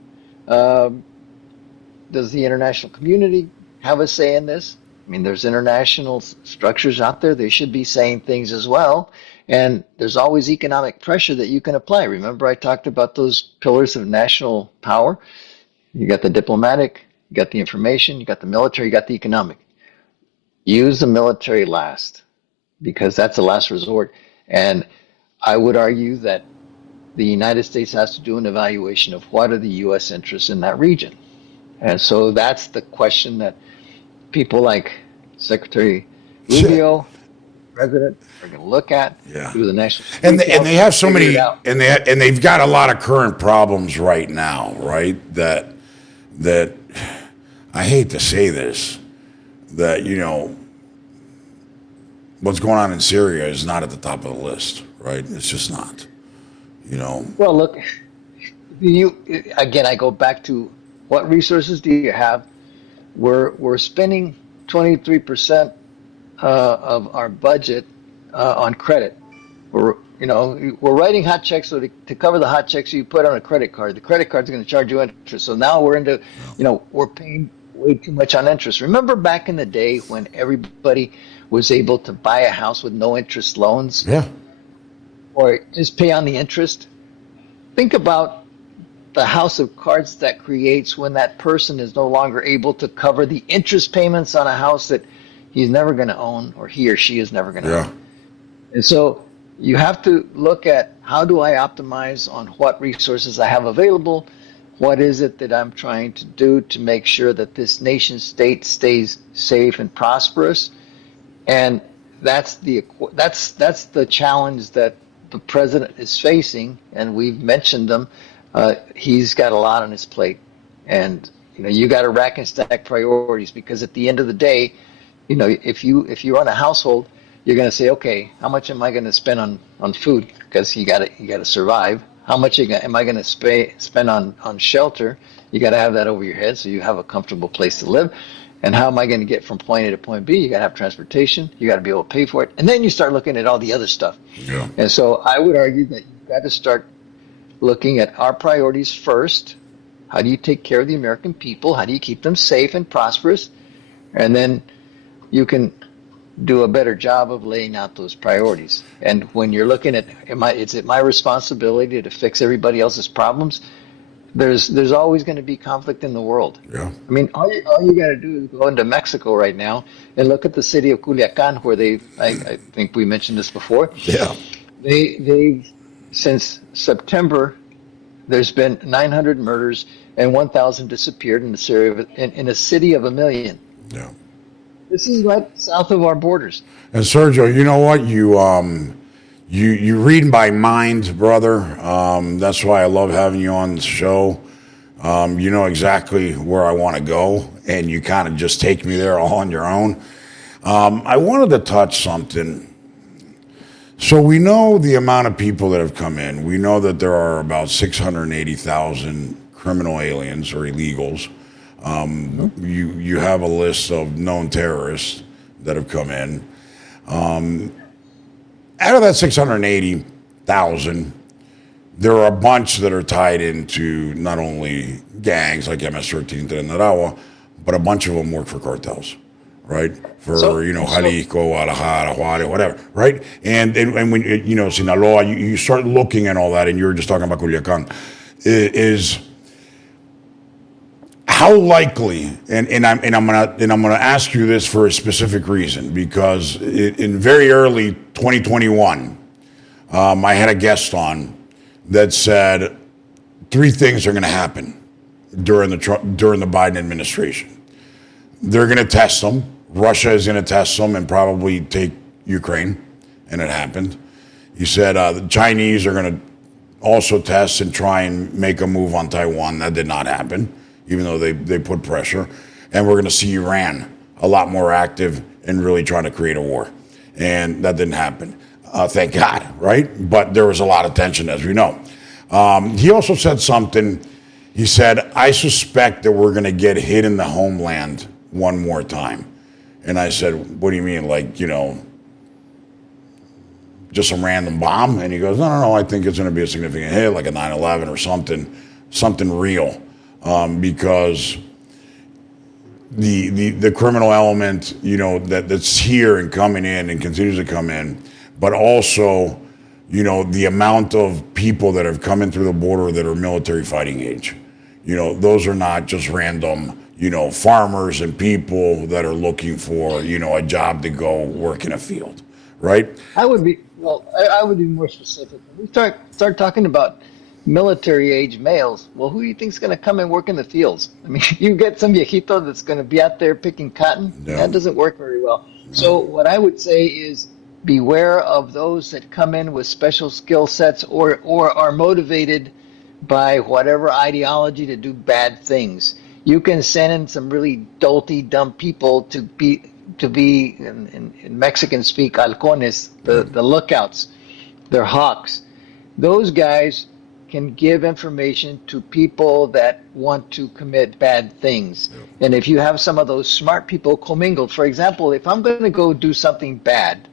does the international community have a say in this? I mean, there's international structures out there. They should be saying things as well. And there's always economic pressure that you can apply. Remember, I talked about those pillars of national power. You got the diplomatic, you got the information, you got the military, you got the economic. Use the military last, because that's the last resort. And I would argue that the United States has to do an evaluation of what are the U.S. interests in that region. And so that's the question that people like Secretary Rubio, President, are going to look at through the national security. And they have so many, and they've got a lot of current problems right now, right? That I hate to say this, that what's going on in Syria is not at the top of the list, right? It's just not. Well, look, again, I go back to what resources do you have? We're spending 23% of our budget on credit. We're writing hot checks, so to cover the hot checks you put on a credit card. The credit card's going to charge you interest. So now we're paying way too much on interest. Remember back in the day when everybody was able to buy a house with no interest loans? Yeah. Or just pay on the interest? Think about the house of cards that creates when that person is no longer able to cover the interest payments on a house that he's never going to own, or he or she is never going to own. And so you have to look at, how do I optimize on what resources I have available? What is it that I'm trying to do to make sure that this nation state stays safe and prosperous? And that's the challenge that the president is facing, and we've mentioned them. He's got a lot on his plate, and you got to rack and stack priorities, because at the end of the day, if you run a household, you're going to say, okay, how much am I going to spend on food? Because you got to survive. How much am I going to spend on shelter? You got to have that over your head so you have a comfortable place to live. And how am I going to get from point A to point B? You got to have transportation. You got to be able to pay for it. And then you start looking at all the other stuff. Yeah. And so I would argue that you've got to start looking at our priorities first. How do you take care of the American people? How do you keep them safe and prosperous? And then you can do a better job of laying out those priorities. And when you're looking at, is it my responsibility to fix everybody else's problems? There's always going to be conflict in the world. Yeah. I mean, all you got to do is go into Mexico right now and look at the city of Culiacan, where I think we mentioned this before. Yeah. They since September, there's been 900 murders and 1,000 disappeared in a city of 1 million. Yeah. This is right south of our borders. And Sergio, you know what? You read my mind, brother. That's why I love having you on the show. You know exactly where I want to go, and you kind of just take me there all on your own. I wanted to touch something. So we know the amount of people that have come in. We know that there are about 680,000 criminal aliens or illegals. You have a list of known terrorists that have come in. Out of that 680,000, there are a bunch that are tied into not only gangs like MS-13 Trinidad, but a bunch of them work for cartels, right? For, Jalisco, Guadalajara, Juarez, whatever, right? And when, Sinaloa, you start looking at all that, and you're just talking about Culiacan, is how likely, and I'm gonna ask you this for a specific reason, because in very early 2021, I had a guest on that said 3 things are going to happen during the Biden administration. They're going to test them. Russia is going to test them and probably take Ukraine, and it happened. He said the Chinese are going to also test and try and make a move on Taiwan. That did not happen, even though they put pressure. And we're going to see Iran a lot more active and really trying to create a war. And that didn't happen. Thank God, right? But there was a lot of tension, as we know. He also said something. He said, I suspect that we're going to get hit in the homeland one more time. And I said, what do you mean? Like, just some random bomb? And he goes, no, I think it's going to be a significant hit, like a 9/11 or something real. Because the criminal element, that's here and coming in and continues to come in, but also, the amount of people that have come in through the border that are military fighting age. Those are not just random, farmers and people that are looking for, a job to go work in a field, right? I would be more specific. When we start talking about military age males, well, who do you think is going to come and work in the fields? I mean, you get some viejito that's going to be out there picking cotton. Yeah. That doesn't work very well. No. So what I would say is beware of those that come in with special skill sets or are motivated by whatever ideology to do bad things. You can send in some really dolty, dumb people to be in Mexican speak, halcones, the lookouts. They're hawks. Those guys can give information to people that want to commit bad things. Yep. And if you have some of those smart people commingled, for example, if I'm going to go do something bad,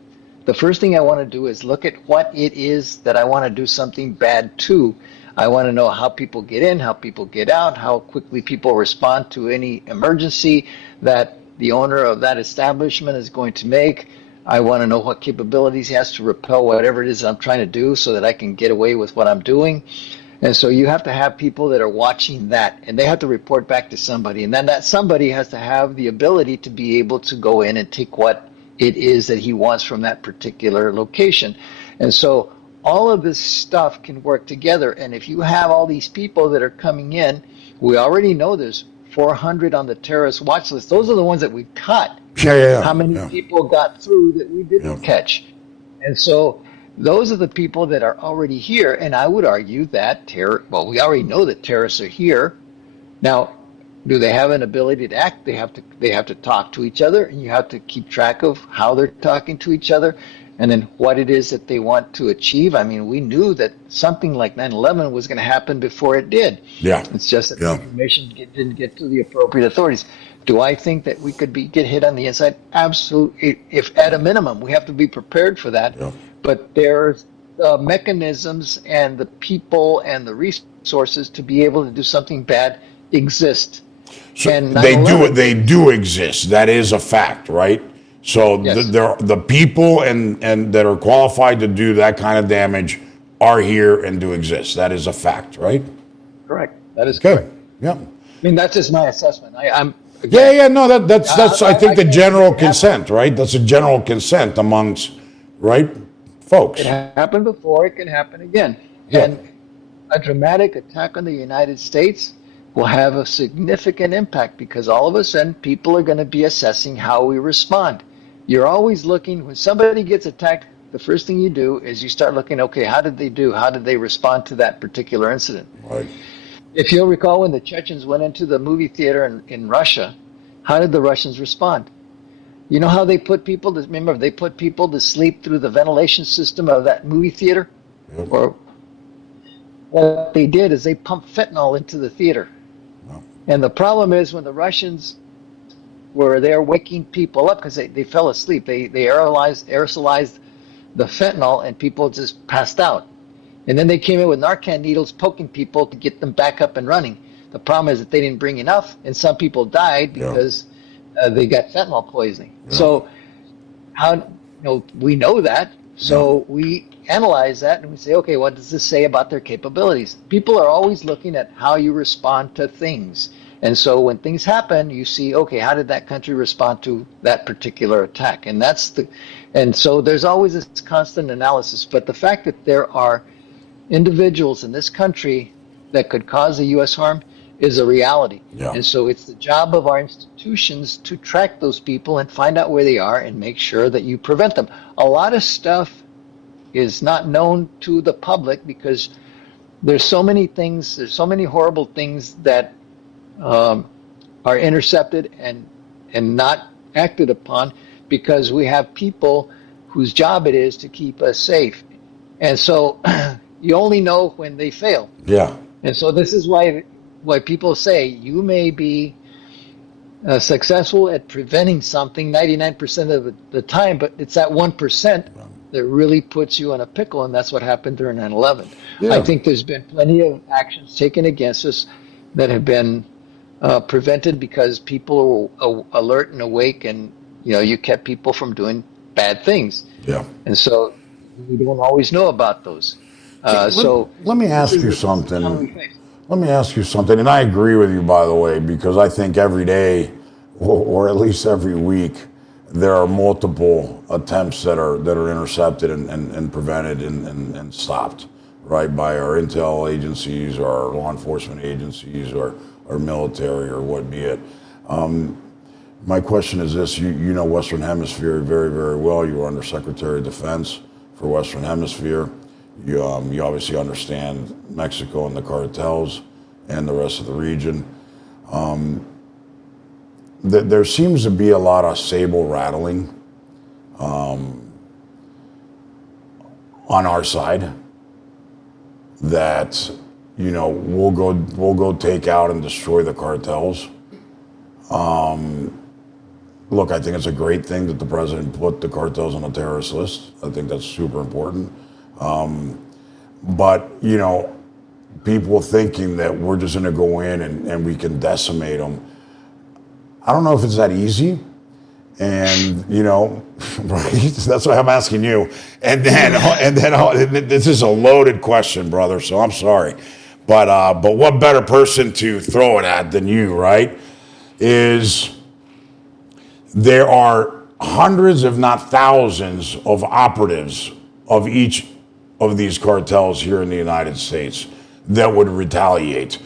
the first thing I want to do is look at what it is that I want to do something bad to. I want to know how people get in, how people get out, how quickly people respond to any emergency that the owner of that establishment is going to make. I want to know what capabilities he has to repel whatever it is I'm trying to do so that I can get away with what I'm doing. And so you have to have people that are watching that, and they have to report back to somebody. And then that somebody has to have the ability to be able to go in and take what it is that he wants from that particular location. And so all of this stuff can work together. And if you have all these people that are coming in, we already know there's 400 on the terrorist watch list. Those are the ones that we caught. Yeah. How many people got through that we didn't catch? And so those are the people that are already here. And I would argue that we already know that terrorists are here. Now, Do they have an ability to act? They have to talk to each other, and you have to keep track of how they're talking to each other, and then what it is that they want to achieve. I mean, we knew that something like 9/11 was going to happen before it did. Yeah. It's just that the Yeah. information didn't get to the appropriate authorities. Do I think that we could get hit on the inside? Absolutely. If at a minimum, we have to be prepared for that. Yeah. But there's mechanisms and the people and the resources to be able to do something bad exist. So And they 9/11 do exist. That is a fact, right? So Yes. the people and that are qualified to do that kind of damage are here and do exist. That is a fact, right? Correct. That is Okay. correct. Yeah. I mean, that's just my assessment. I'm Yeah, again, yeah, no, that's I think the can't- general consent, right? That's a general consent amongst, right, folks. It happened before. It can happen again. Yeah. And a dramatic attack on the United States will have a significant impact because all of a sudden people are going to be assessing how we respond. You're always looking when somebody gets attacked. The first thing you do is you start looking. Okay, how did they do? How did they respond to that particular incident? Right. If you'll recall, when the Chechens went into the movie theater in Russia, how did the Russians respond? You know how they put people to, remember, they put people to sleep through the ventilation system of that movie theater? Yep. Or what they did is they pumped fentanyl into the theater. Wow. And the problem is when the Russians were there waking people up because they fell asleep, they aerosolized the fentanyl and people just passed out. And then they came in with Narcan needles poking people to get them back up and running. The problem is that they didn't bring enough, and some people died because they got fentanyl poisoning. Yeah. So, we know that. So we analyze that and we say, okay, what does this say about their capabilities? People are always looking at how you respond to things. And so when things happen, you see, okay, how did that country respond to that particular attack? And so there's always this constant analysis. But the fact that there are individuals in this country that could cause a U.S. harm is a reality. Yeah. And so it's the job of our institutions to track those people and find out where they are and make sure that you prevent them. A lot of stuff is not known to the public because there's so many things, there's so many horrible things that are intercepted and not acted upon because we have people whose job it is to keep us safe. And so you only know when they fail. Yeah. And so this is why people say you may be successful at preventing something 99% of the time, but it's that 1% that really puts you in a pickle, and that's what happened during 9/11. Yeah. I think there's been plenty of actions taken against us that have been prevented because people were alert and awake, and you kept people from doing bad things. Yeah. And so we don't always know about those. Let me ask you something. How we face. Let me ask you something, and I agree with you, by the way, because I think every day, or at least every week, there are multiple attempts that are intercepted and prevented and stopped, right, by our intel agencies, or our law enforcement agencies, or our military, or what be it. My question is this: you know Western Hemisphere very, very well. You were Undersecretary of Defense for Western Hemisphere. You obviously understand Mexico and the cartels and the rest of the region. There seems to be a lot of sable rattling on our side that we'll go take out and destroy the cartels. Look, I think it's a great thing that the president put the cartels on a terrorist list. I think that's super important. But people thinking that we're just going to go in and we can decimate them. I don't know if it's that easy. And right? That's why I'm asking you. And then this is a loaded question, brother. So I'm sorry, but what better person to throw it at than you, right? There are hundreds, if not thousands, of operatives of each of these cartels here in the United States that would retaliate.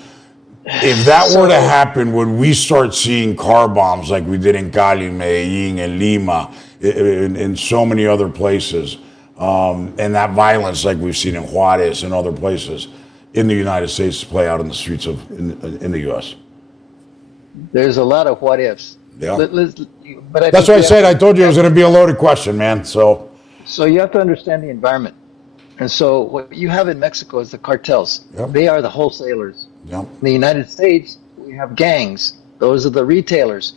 If that were to happen, would we start seeing car bombs like we did in Cali, Medellin, and Lima, in so many other places, and that violence like we've seen in Juarez and other places in the United States play out in the streets in the U.S.? there's a lot of what ifs. Yeah. Let's, but I That's think why I you have said to, I told you it was going to be a loaded question, man. So, so you have to understand the environment. And so what you have in Mexico is the cartels. yep, They are the wholesalers. yep, In the United States, we have gangs. Those are the retailers.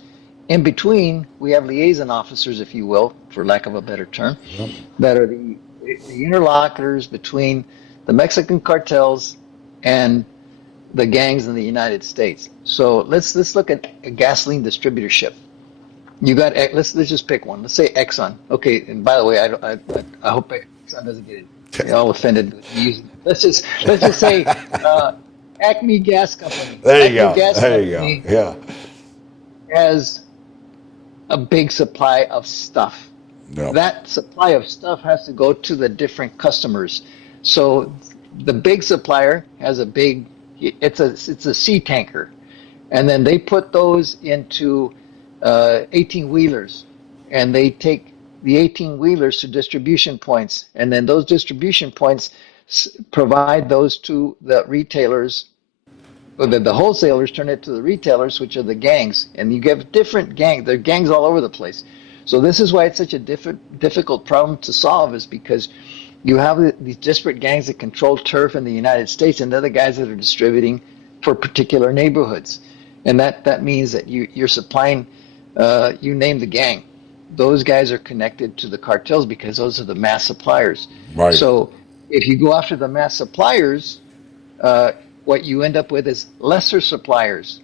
In between, we have liaison officers, if you will, for lack of a better term, yep. that are the interlocutors between the Mexican cartels and the gangs in the United States. So let's look at a gasoline distributorship. You got let's just pick one. Let's say Exxon. Okay, and by the way, I hope Exxon doesn't get all offended with me using it. Let's just say Acme Gas Company. There you Acme go. Gas There you go. Company Yeah. has a big supply of stuff. Yep. That supply of stuff has to go to the different customers. So the big supplier has a big it's a sea tanker, and then they put those into 18 wheelers, and they take the 18 wheelers to distribution points, and then those distribution points provide those to the retailers. Or the wholesalers turn it to the retailers, which are the gangs, and you get different gangs. There are gangs all over the place. So this is why it's such a difficult problem to solve, is because you have these disparate gangs that control turf in the United States, and they're the guys that are distributing for particular neighborhoods, and that means that you're supplying. You name the gang; those guys are connected to the cartels because those are the mass suppliers. Right. So if you go after the mass suppliers, what you end up with is lesser suppliers,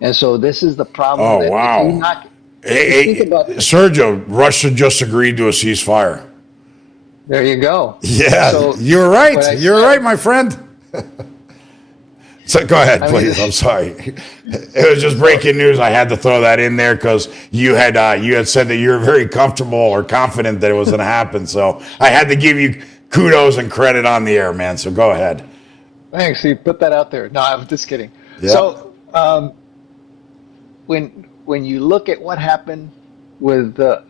and so this is the problem. Oh, That wow. if you knock, Hey, think about Sergio, Russia just agreed to a ceasefire. there you go. Yeah, So you're what right. I You're said- right, my friend. So go ahead, I mean- please. I'm sorry. It was just breaking news. I had to throw that in there because you had said that you were very comfortable or confident that it was going to happen. So I had to give you kudos and credit on the air, man. So go ahead. Thanks. You put that out there. No, I'm just kidding. Yeah. So when you look at what happened with the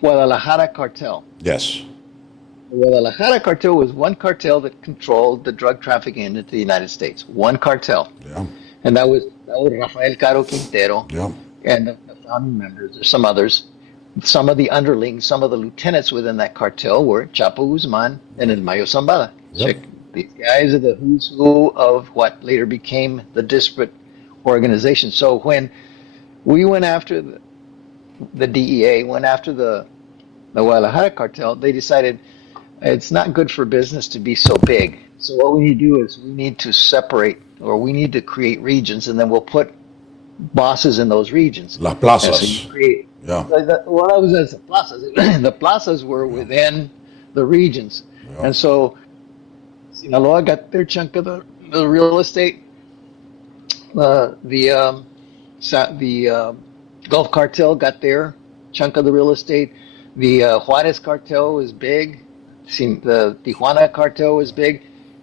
Guadalajara cartel, Yes. the Guadalajara cartel was one cartel that controlled the drug trafficking into the United States. One cartel, Yeah. and that was Rafael Caro Quintero Yeah. and the founding members. There's some others. Some of the underlings, some of the lieutenants within that cartel were Chapo Guzman and El Mayo Zambada. Yep. These guys are the who's who of what later became the disparate organization. So when we went after the DEA, went after the Guadalajara cartel, they decided it's not good for business to be so big. So what we need to do is we need to separate, or we need to create regions, and then we'll put bosses in those regions. Las And plazas. so you create. Yeah. What I was as the plazas, the plazas were within the regions, Yeah. and so Sinaloa got their chunk of the real estate. The Gulf Cartel got their chunk of the real estate. The Juarez Cartel was big. The Tijuana Cartel was big.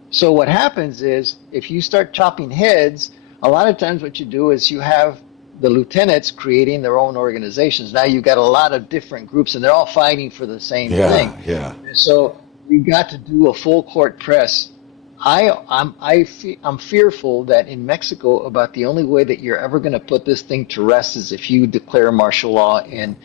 So what happens is, if you start chopping heads, a lot of times what you do is you have the lieutenants creating their own organizations. Now you've got a lot of different groups, and they're all fighting for the same thing. Yeah. So we got to do a full court press. I'm fearful that in Mexico, about the only way that you're ever going to put this thing to rest is if you declare martial law in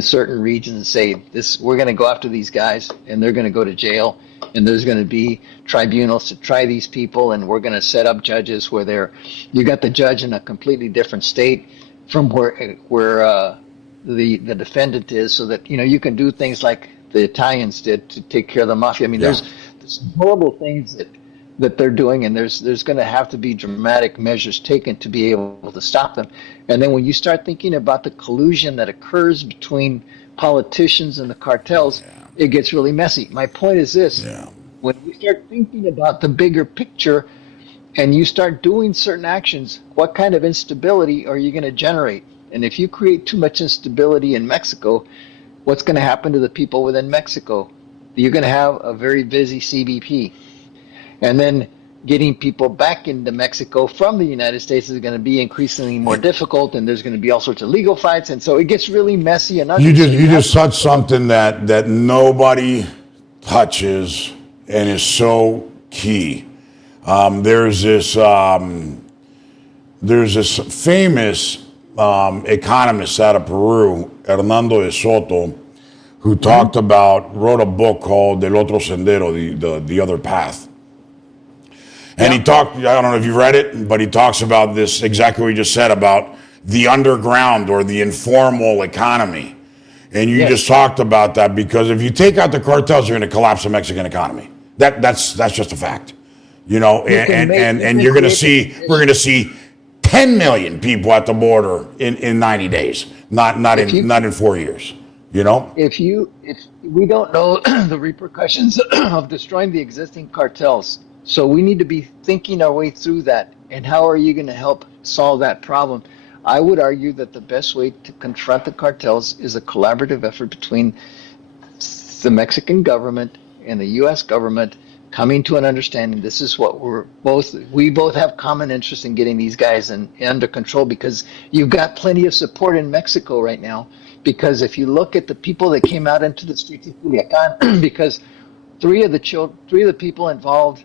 certain regions and say this, we're going to go after these guys and they're going to go to jail, and there's going to be tribunals to try these people, and we're going to set up judges where you got the judge in a completely different state from where the defendant is, so that you can do things like the Italians did to take care of the mafia. I mean, there's horrible things that they're doing, and there's going to have to be dramatic measures taken to be able to stop them. And then when you start thinking about the collusion that occurs between politicians and the cartels, it gets really messy. My point is this: when you start thinking about the bigger picture and you start doing certain actions, what kind of instability are you going to generate? And if you create too much instability in Mexico, what's going to happen to the people within Mexico? You're going to have a very busy CBP. And then getting people back into Mexico from the United States is going to be increasingly more difficult, and there's going to be all sorts of legal fights, and so it gets really messy and ugly. You just touched something that nobody touches and is so key. There's this famous economist out of Peru, Hernando de Soto, who wrote a book called El Otro Sendero, the Other Path. And he talked, I don't know if you read it, but he talks about this, exactly what you just said, about the underground or the informal economy. And you just talked about that, because if you take out the cartels, you're going to collapse the Mexican economy. That's just a fact. You know, and you're going to see, we're going to see 10 million people at the border in 90 days, not in 4 years. You know, if we don't know the repercussions of destroying the existing cartels, so we need to be thinking our way through that. And how are you going to help solve that problem? I would argue that the best way to confront the cartels is a collaborative effort between the Mexican government and the U.S. government, coming to an understanding. This is what we both have common interest in getting these guys under control, because you've got plenty of support in Mexico right now. Because if you look at the people that came out into the streets of Culiacan, because three of the people involved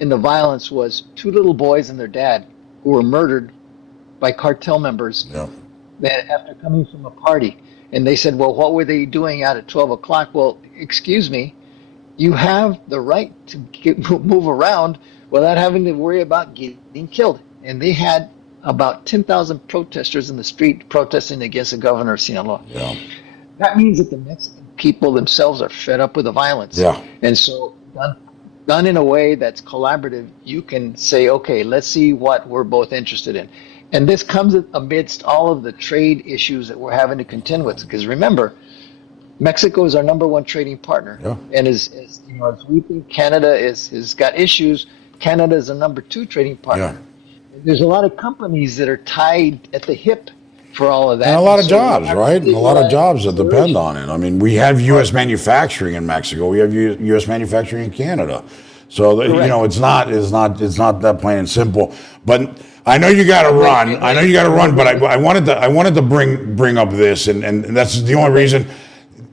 in the violence was two little boys and their dad, who were murdered by cartel members that after coming from a party. And they said, well, what were they doing out at 12 o'clock? Well, excuse me, you have the right to move around without having to worry about getting killed. And they had about 10,000 protesters in the street protesting against the governor of Sinaloa. Yeah. That means that the Mexican people themselves are fed up with the violence. Yeah. And so done in a way that's collaborative, you can say, okay, let's see what we're both interested in. And this comes amidst all of the trade issues that we're having to contend with. Because remember, Mexico is our number one trading partner. Yeah. And as we think Canada has got issues, Canada is a number two trading partner. Yeah. There's a lot of companies that are tied at the hip for all of that. And a lot of jobs, right? And a lot of jobs that depend on it. I mean, we have U.S. manufacturing in Mexico. We have U.S. manufacturing in Canada. So, you know, it's not that plain and simple. But I know you got to run. But I wanted to bring up this, and that's the only reason,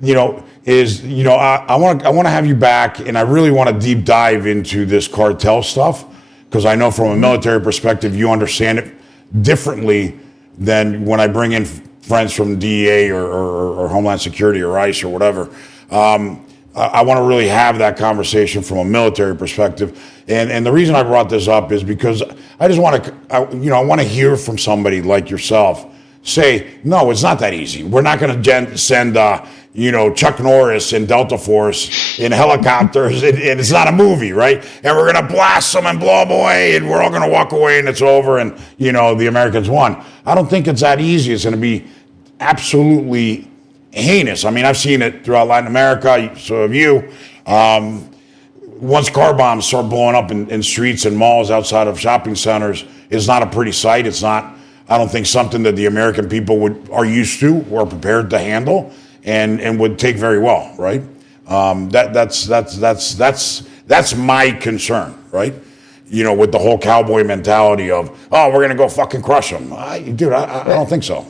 you know, is, you know, I want to have you back, and I really want to deep dive into this cartel stuff, because I know from a military perspective, you understand it differently than when I bring in friends from DEA or Homeland Security or ICE or whatever. I want to really have that conversation from a military perspective. And the reason I brought this up is because I just want to, I want to hear from somebody like yourself say, no, it's not that easy. We're not going to send, Chuck Norris and Delta Force in helicopters, and it's not a movie, right? And we're going to blast them and blow them away, and we're all going to walk away, and it's over, and, the Americans won. I don't think it's that easy. It's going to be absolutely heinous. I mean, I've seen it throughout Latin America, so have you. Once car bombs start blowing up in streets and malls outside of shopping centers, it's not a pretty sight. It's not, I don't think, something that the American people are used to or prepared to handle and would take very well, right? That's my concern, right? With the whole cowboy mentality of, oh, we're gonna go fucking crush them. I don't think so.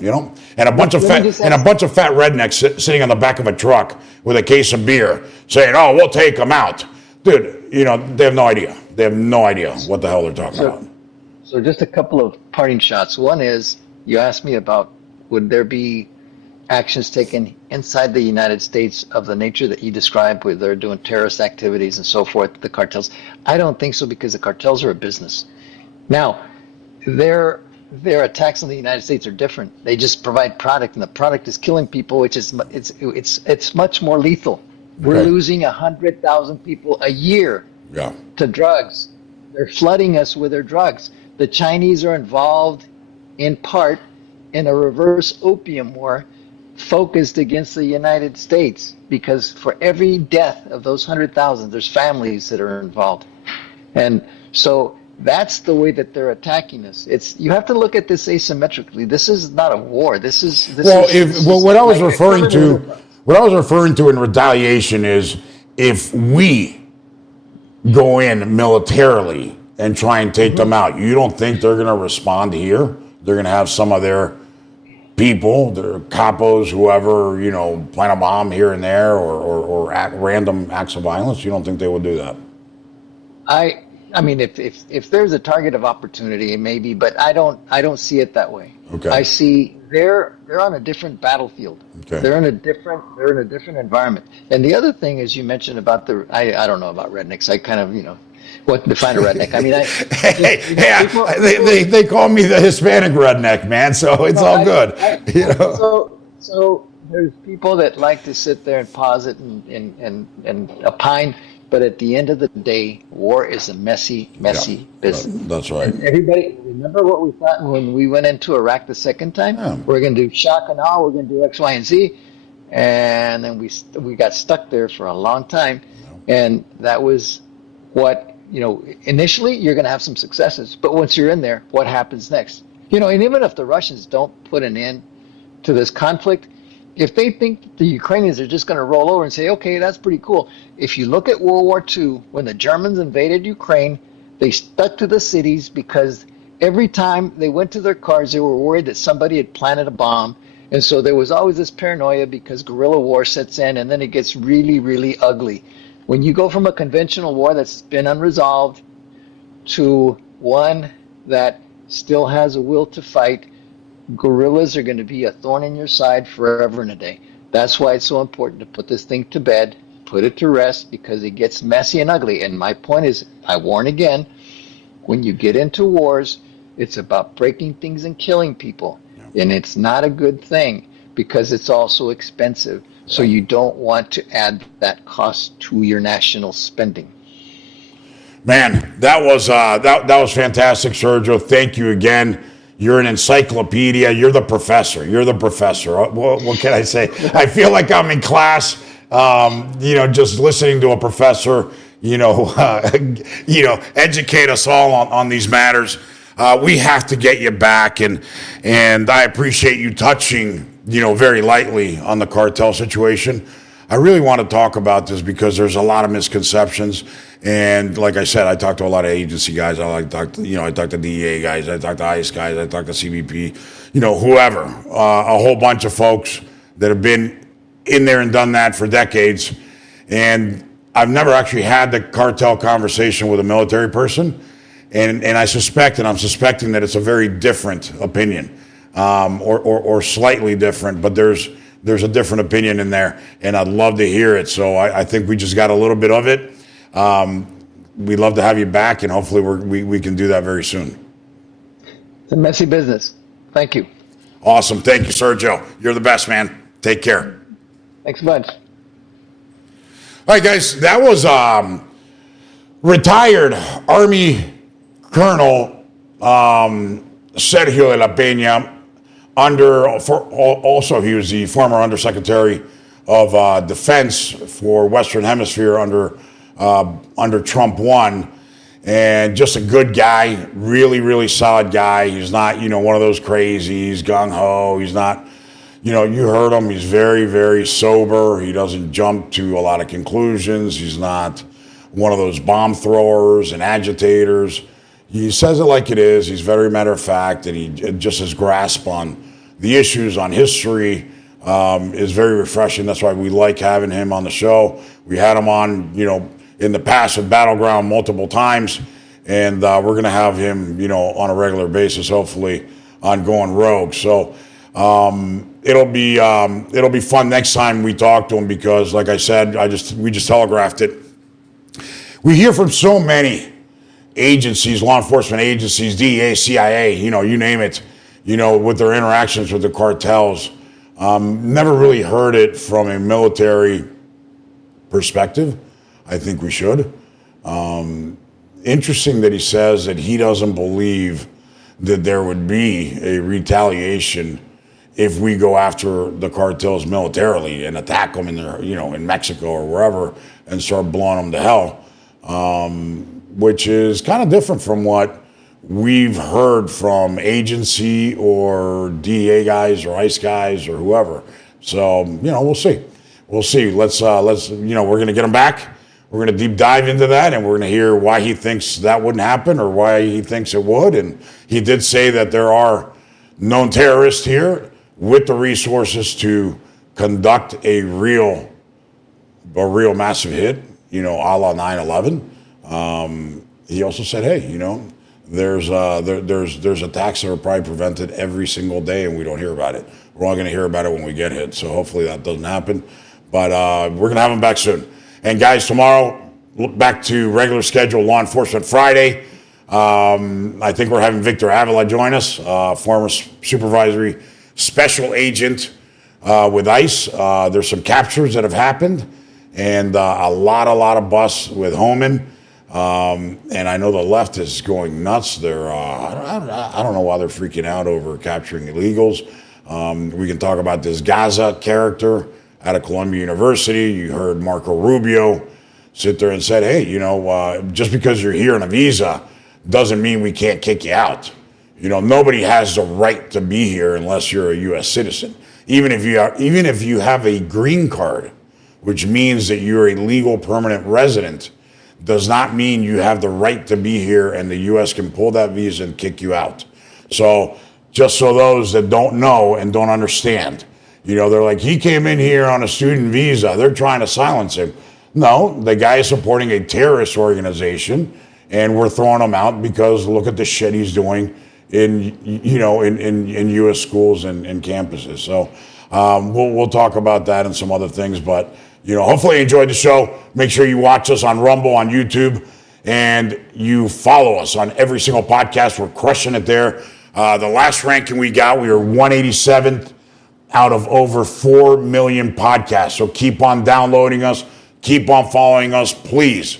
And a bunch of fat rednecks sitting on the back of a truck with a case of beer saying, oh, we'll take them out, dude. They have no idea. They have no idea what the hell they're talking about. So just a couple of parting shots. One is, you asked me about, would there be actions taken inside the United States of the nature that you described, where they're doing terrorist activities and so forth, the cartels? I don't think so, because the cartels are a business. Now, their attacks on the United States are different. They just provide product, and the product is killing people, which is it's much more lethal. We're losing 100,000 people a year to drugs. They're flooding us with their drugs. The Chinese are involved in part in a reverse opium war focused against the United States, because for every death of those 100,000, there's families that are involved. And so that's the way that they're attacking us. You have to look at this asymmetrically. This is not a war. What I was referring to in retaliation is, if we go in militarily and try and take them out, you don't think they're going to respond here? They're going to have some of their people, their capos, whoever, plant a bomb here and there, or random acts of violence? You don't think they would do that? I mean, if there's a target of opportunity, it may be, but I don't see it that way. Okay. I see they're on a different battlefield. Okay. They're in a different environment. And the other thing is, you mentioned about I don't know about rednecks. I kind of what define a redneck. I mean, I Hey, just people, they call me the Hispanic redneck, man. So it's no, all good. so there's people that like to sit there and posit and opine, but at the end of the day, war is a messy Yeah, business. that's right. And everybody, remember what we thought when we went into Iraq the second time? Yeah. We're going to do shock and awe. We're going to do X, Y, and Z, and then we got stuck there for a long time, and that was what. Initially you're going to have some successes, but once you're in there, what happens next? And even if the Russians don't put an end to this conflict, if they think the Ukrainians are just going to roll over and say, okay, that's pretty cool. If you look at World War II, when the Germans invaded Ukraine, they stuck to the cities because every time they went to their cars, they were worried that somebody had planted a bomb. And so there was always this paranoia because guerrilla war sets in, and then it gets really, really ugly. When you go from a conventional war that's been unresolved to one that still has a will to fight, guerrillas are going to be a thorn in your side forever and a day. That's why it's so important to put this thing to bed, put it to rest, because it gets messy and ugly. And my point is, I warn again, when you get into wars, it's about breaking things and killing people. And it's not a good thing because it's also expensive. So you don't want to add that cost to your national spending. Man, that was fantastic, Sergio. Thank you again. You're an encyclopedia. You're the professor. You're the professor. What can I say? I feel like I'm in class. Just listening to a professor. Educate us all on these matters. We have to get you back, and I appreciate you touching, very lightly on the cartel situation. I really want to talk about this because there's a lot of misconceptions, and like I said, I talked to a lot of agency guys. I talk to DEA guys. I talk to ICE guys. I talk to CBP. Whoever, a whole bunch of folks that have been in there and done that for decades, and I've never actually had the cartel conversation with a military person. And I'm suspecting that it's a very different opinion, or slightly different, but there's a different opinion in there, and I'd love to hear it. So I think we just got a little bit of it. We'd love to have you back, and hopefully we can do that very soon. It's a messy business. Thank you. Awesome. Thank you, Sergio. You're the best, man. Take care. Thanks a bunch. All right, guys, that was retired Army Colonel Sergio de la Pena. Also, he was the former Undersecretary of Defense for Western Hemisphere under Trump 1, and just a good guy, really, really solid guy. He's not, one of those crazies, gung ho. He's not, you heard him. He's very, very sober. He doesn't jump to a lot of conclusions. He's not one of those bomb throwers and agitators. He says it like it is. He's very matter of fact, and he just his grasp on the issues, on history, is very refreshing. That's why we like having him on the show. We had him on, in the past with Battleground multiple times, and we're going to have him, on a regular basis, hopefully, on Going Rogue. So it'll be fun next time we talk to him because, like I said, we just telegraphed it. We hear from so many agencies, law enforcement agencies, DEA, CIA, you name it, with their interactions with the cartels. Never really heard it from a military perspective. I think we should. Interesting that he says that he doesn't believe that there would be a retaliation if we go after the cartels militarily and attack them in their, in Mexico or wherever and start blowing them to hell. Which is kind of different from what we've heard from agency or DEA guys or ICE guys or whoever. So, we'll see. We'll see. Let's we're going to get him back. We're going to deep dive into that, and we're going to hear why he thinks that wouldn't happen or why he thinks it would. And he did say that there are known terrorists here with the resources to conduct a real massive hit, a la 9/11. he also said, hey, there's attacks that are probably prevented every single day, and we don't hear about it. We're only going to hear about it when we get hit. So hopefully that doesn't happen. But we're going to have him back soon. And guys, tomorrow, look back to regular schedule, Law Enforcement Friday. I think we're having Victor Avila join us, former supervisory special agent with ICE. There's some captures that have happened, and a lot of busts with Homan. And I know the left is going nuts. They're I don't know why they're freaking out over capturing illegals. We can talk about this Gaza character out of Columbia University. You heard Marco Rubio sit there and said, hey, just because you're here on a visa doesn't mean we can't kick you out. Nobody has the right to be here unless you're a U.S. citizen. Even if you have a green card, which means that you're a legal permanent resident, does not mean you have the right to be here, and the U.S. can pull that visa and kick you out. So just so those that don't know and don't understand, they're like, he came in here on a student visa. They're trying to silence him. No, the guy is supporting a terrorist organization, and we're throwing him out because look at the shit he's doing in U.S. schools and campuses. So we'll talk about that and some other things, but hopefully you enjoyed the show. Make sure you watch us on Rumble, on YouTube, and you follow us on every single podcast. We're crushing it there. The last ranking we got, we were 187th out of over 4 million podcasts. So keep on downloading us. Keep on following us. Please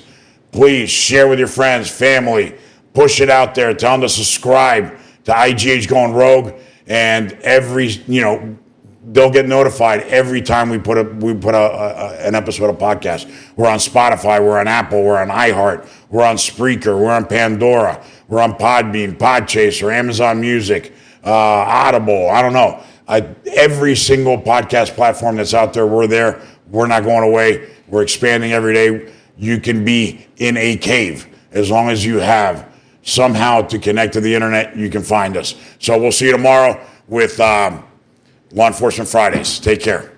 share with your friends, family. Push it out there. Tell them to subscribe to IGH Going Rogue. And they'll get notified every time we put an episode of podcast. We're on Spotify, we're on Apple, we're on iHeart, we're on Spreaker, we're on Pandora, we're on Podbean, Podchaser, Amazon Music, Audible. I don't know. Every single podcast platform that's out there, we're there. We're not going away. We're expanding every day. You can be in a cave as long as you have somehow to connect to the internet. You can find us. So we'll see you tomorrow with Law Enforcement Fridays. Take care.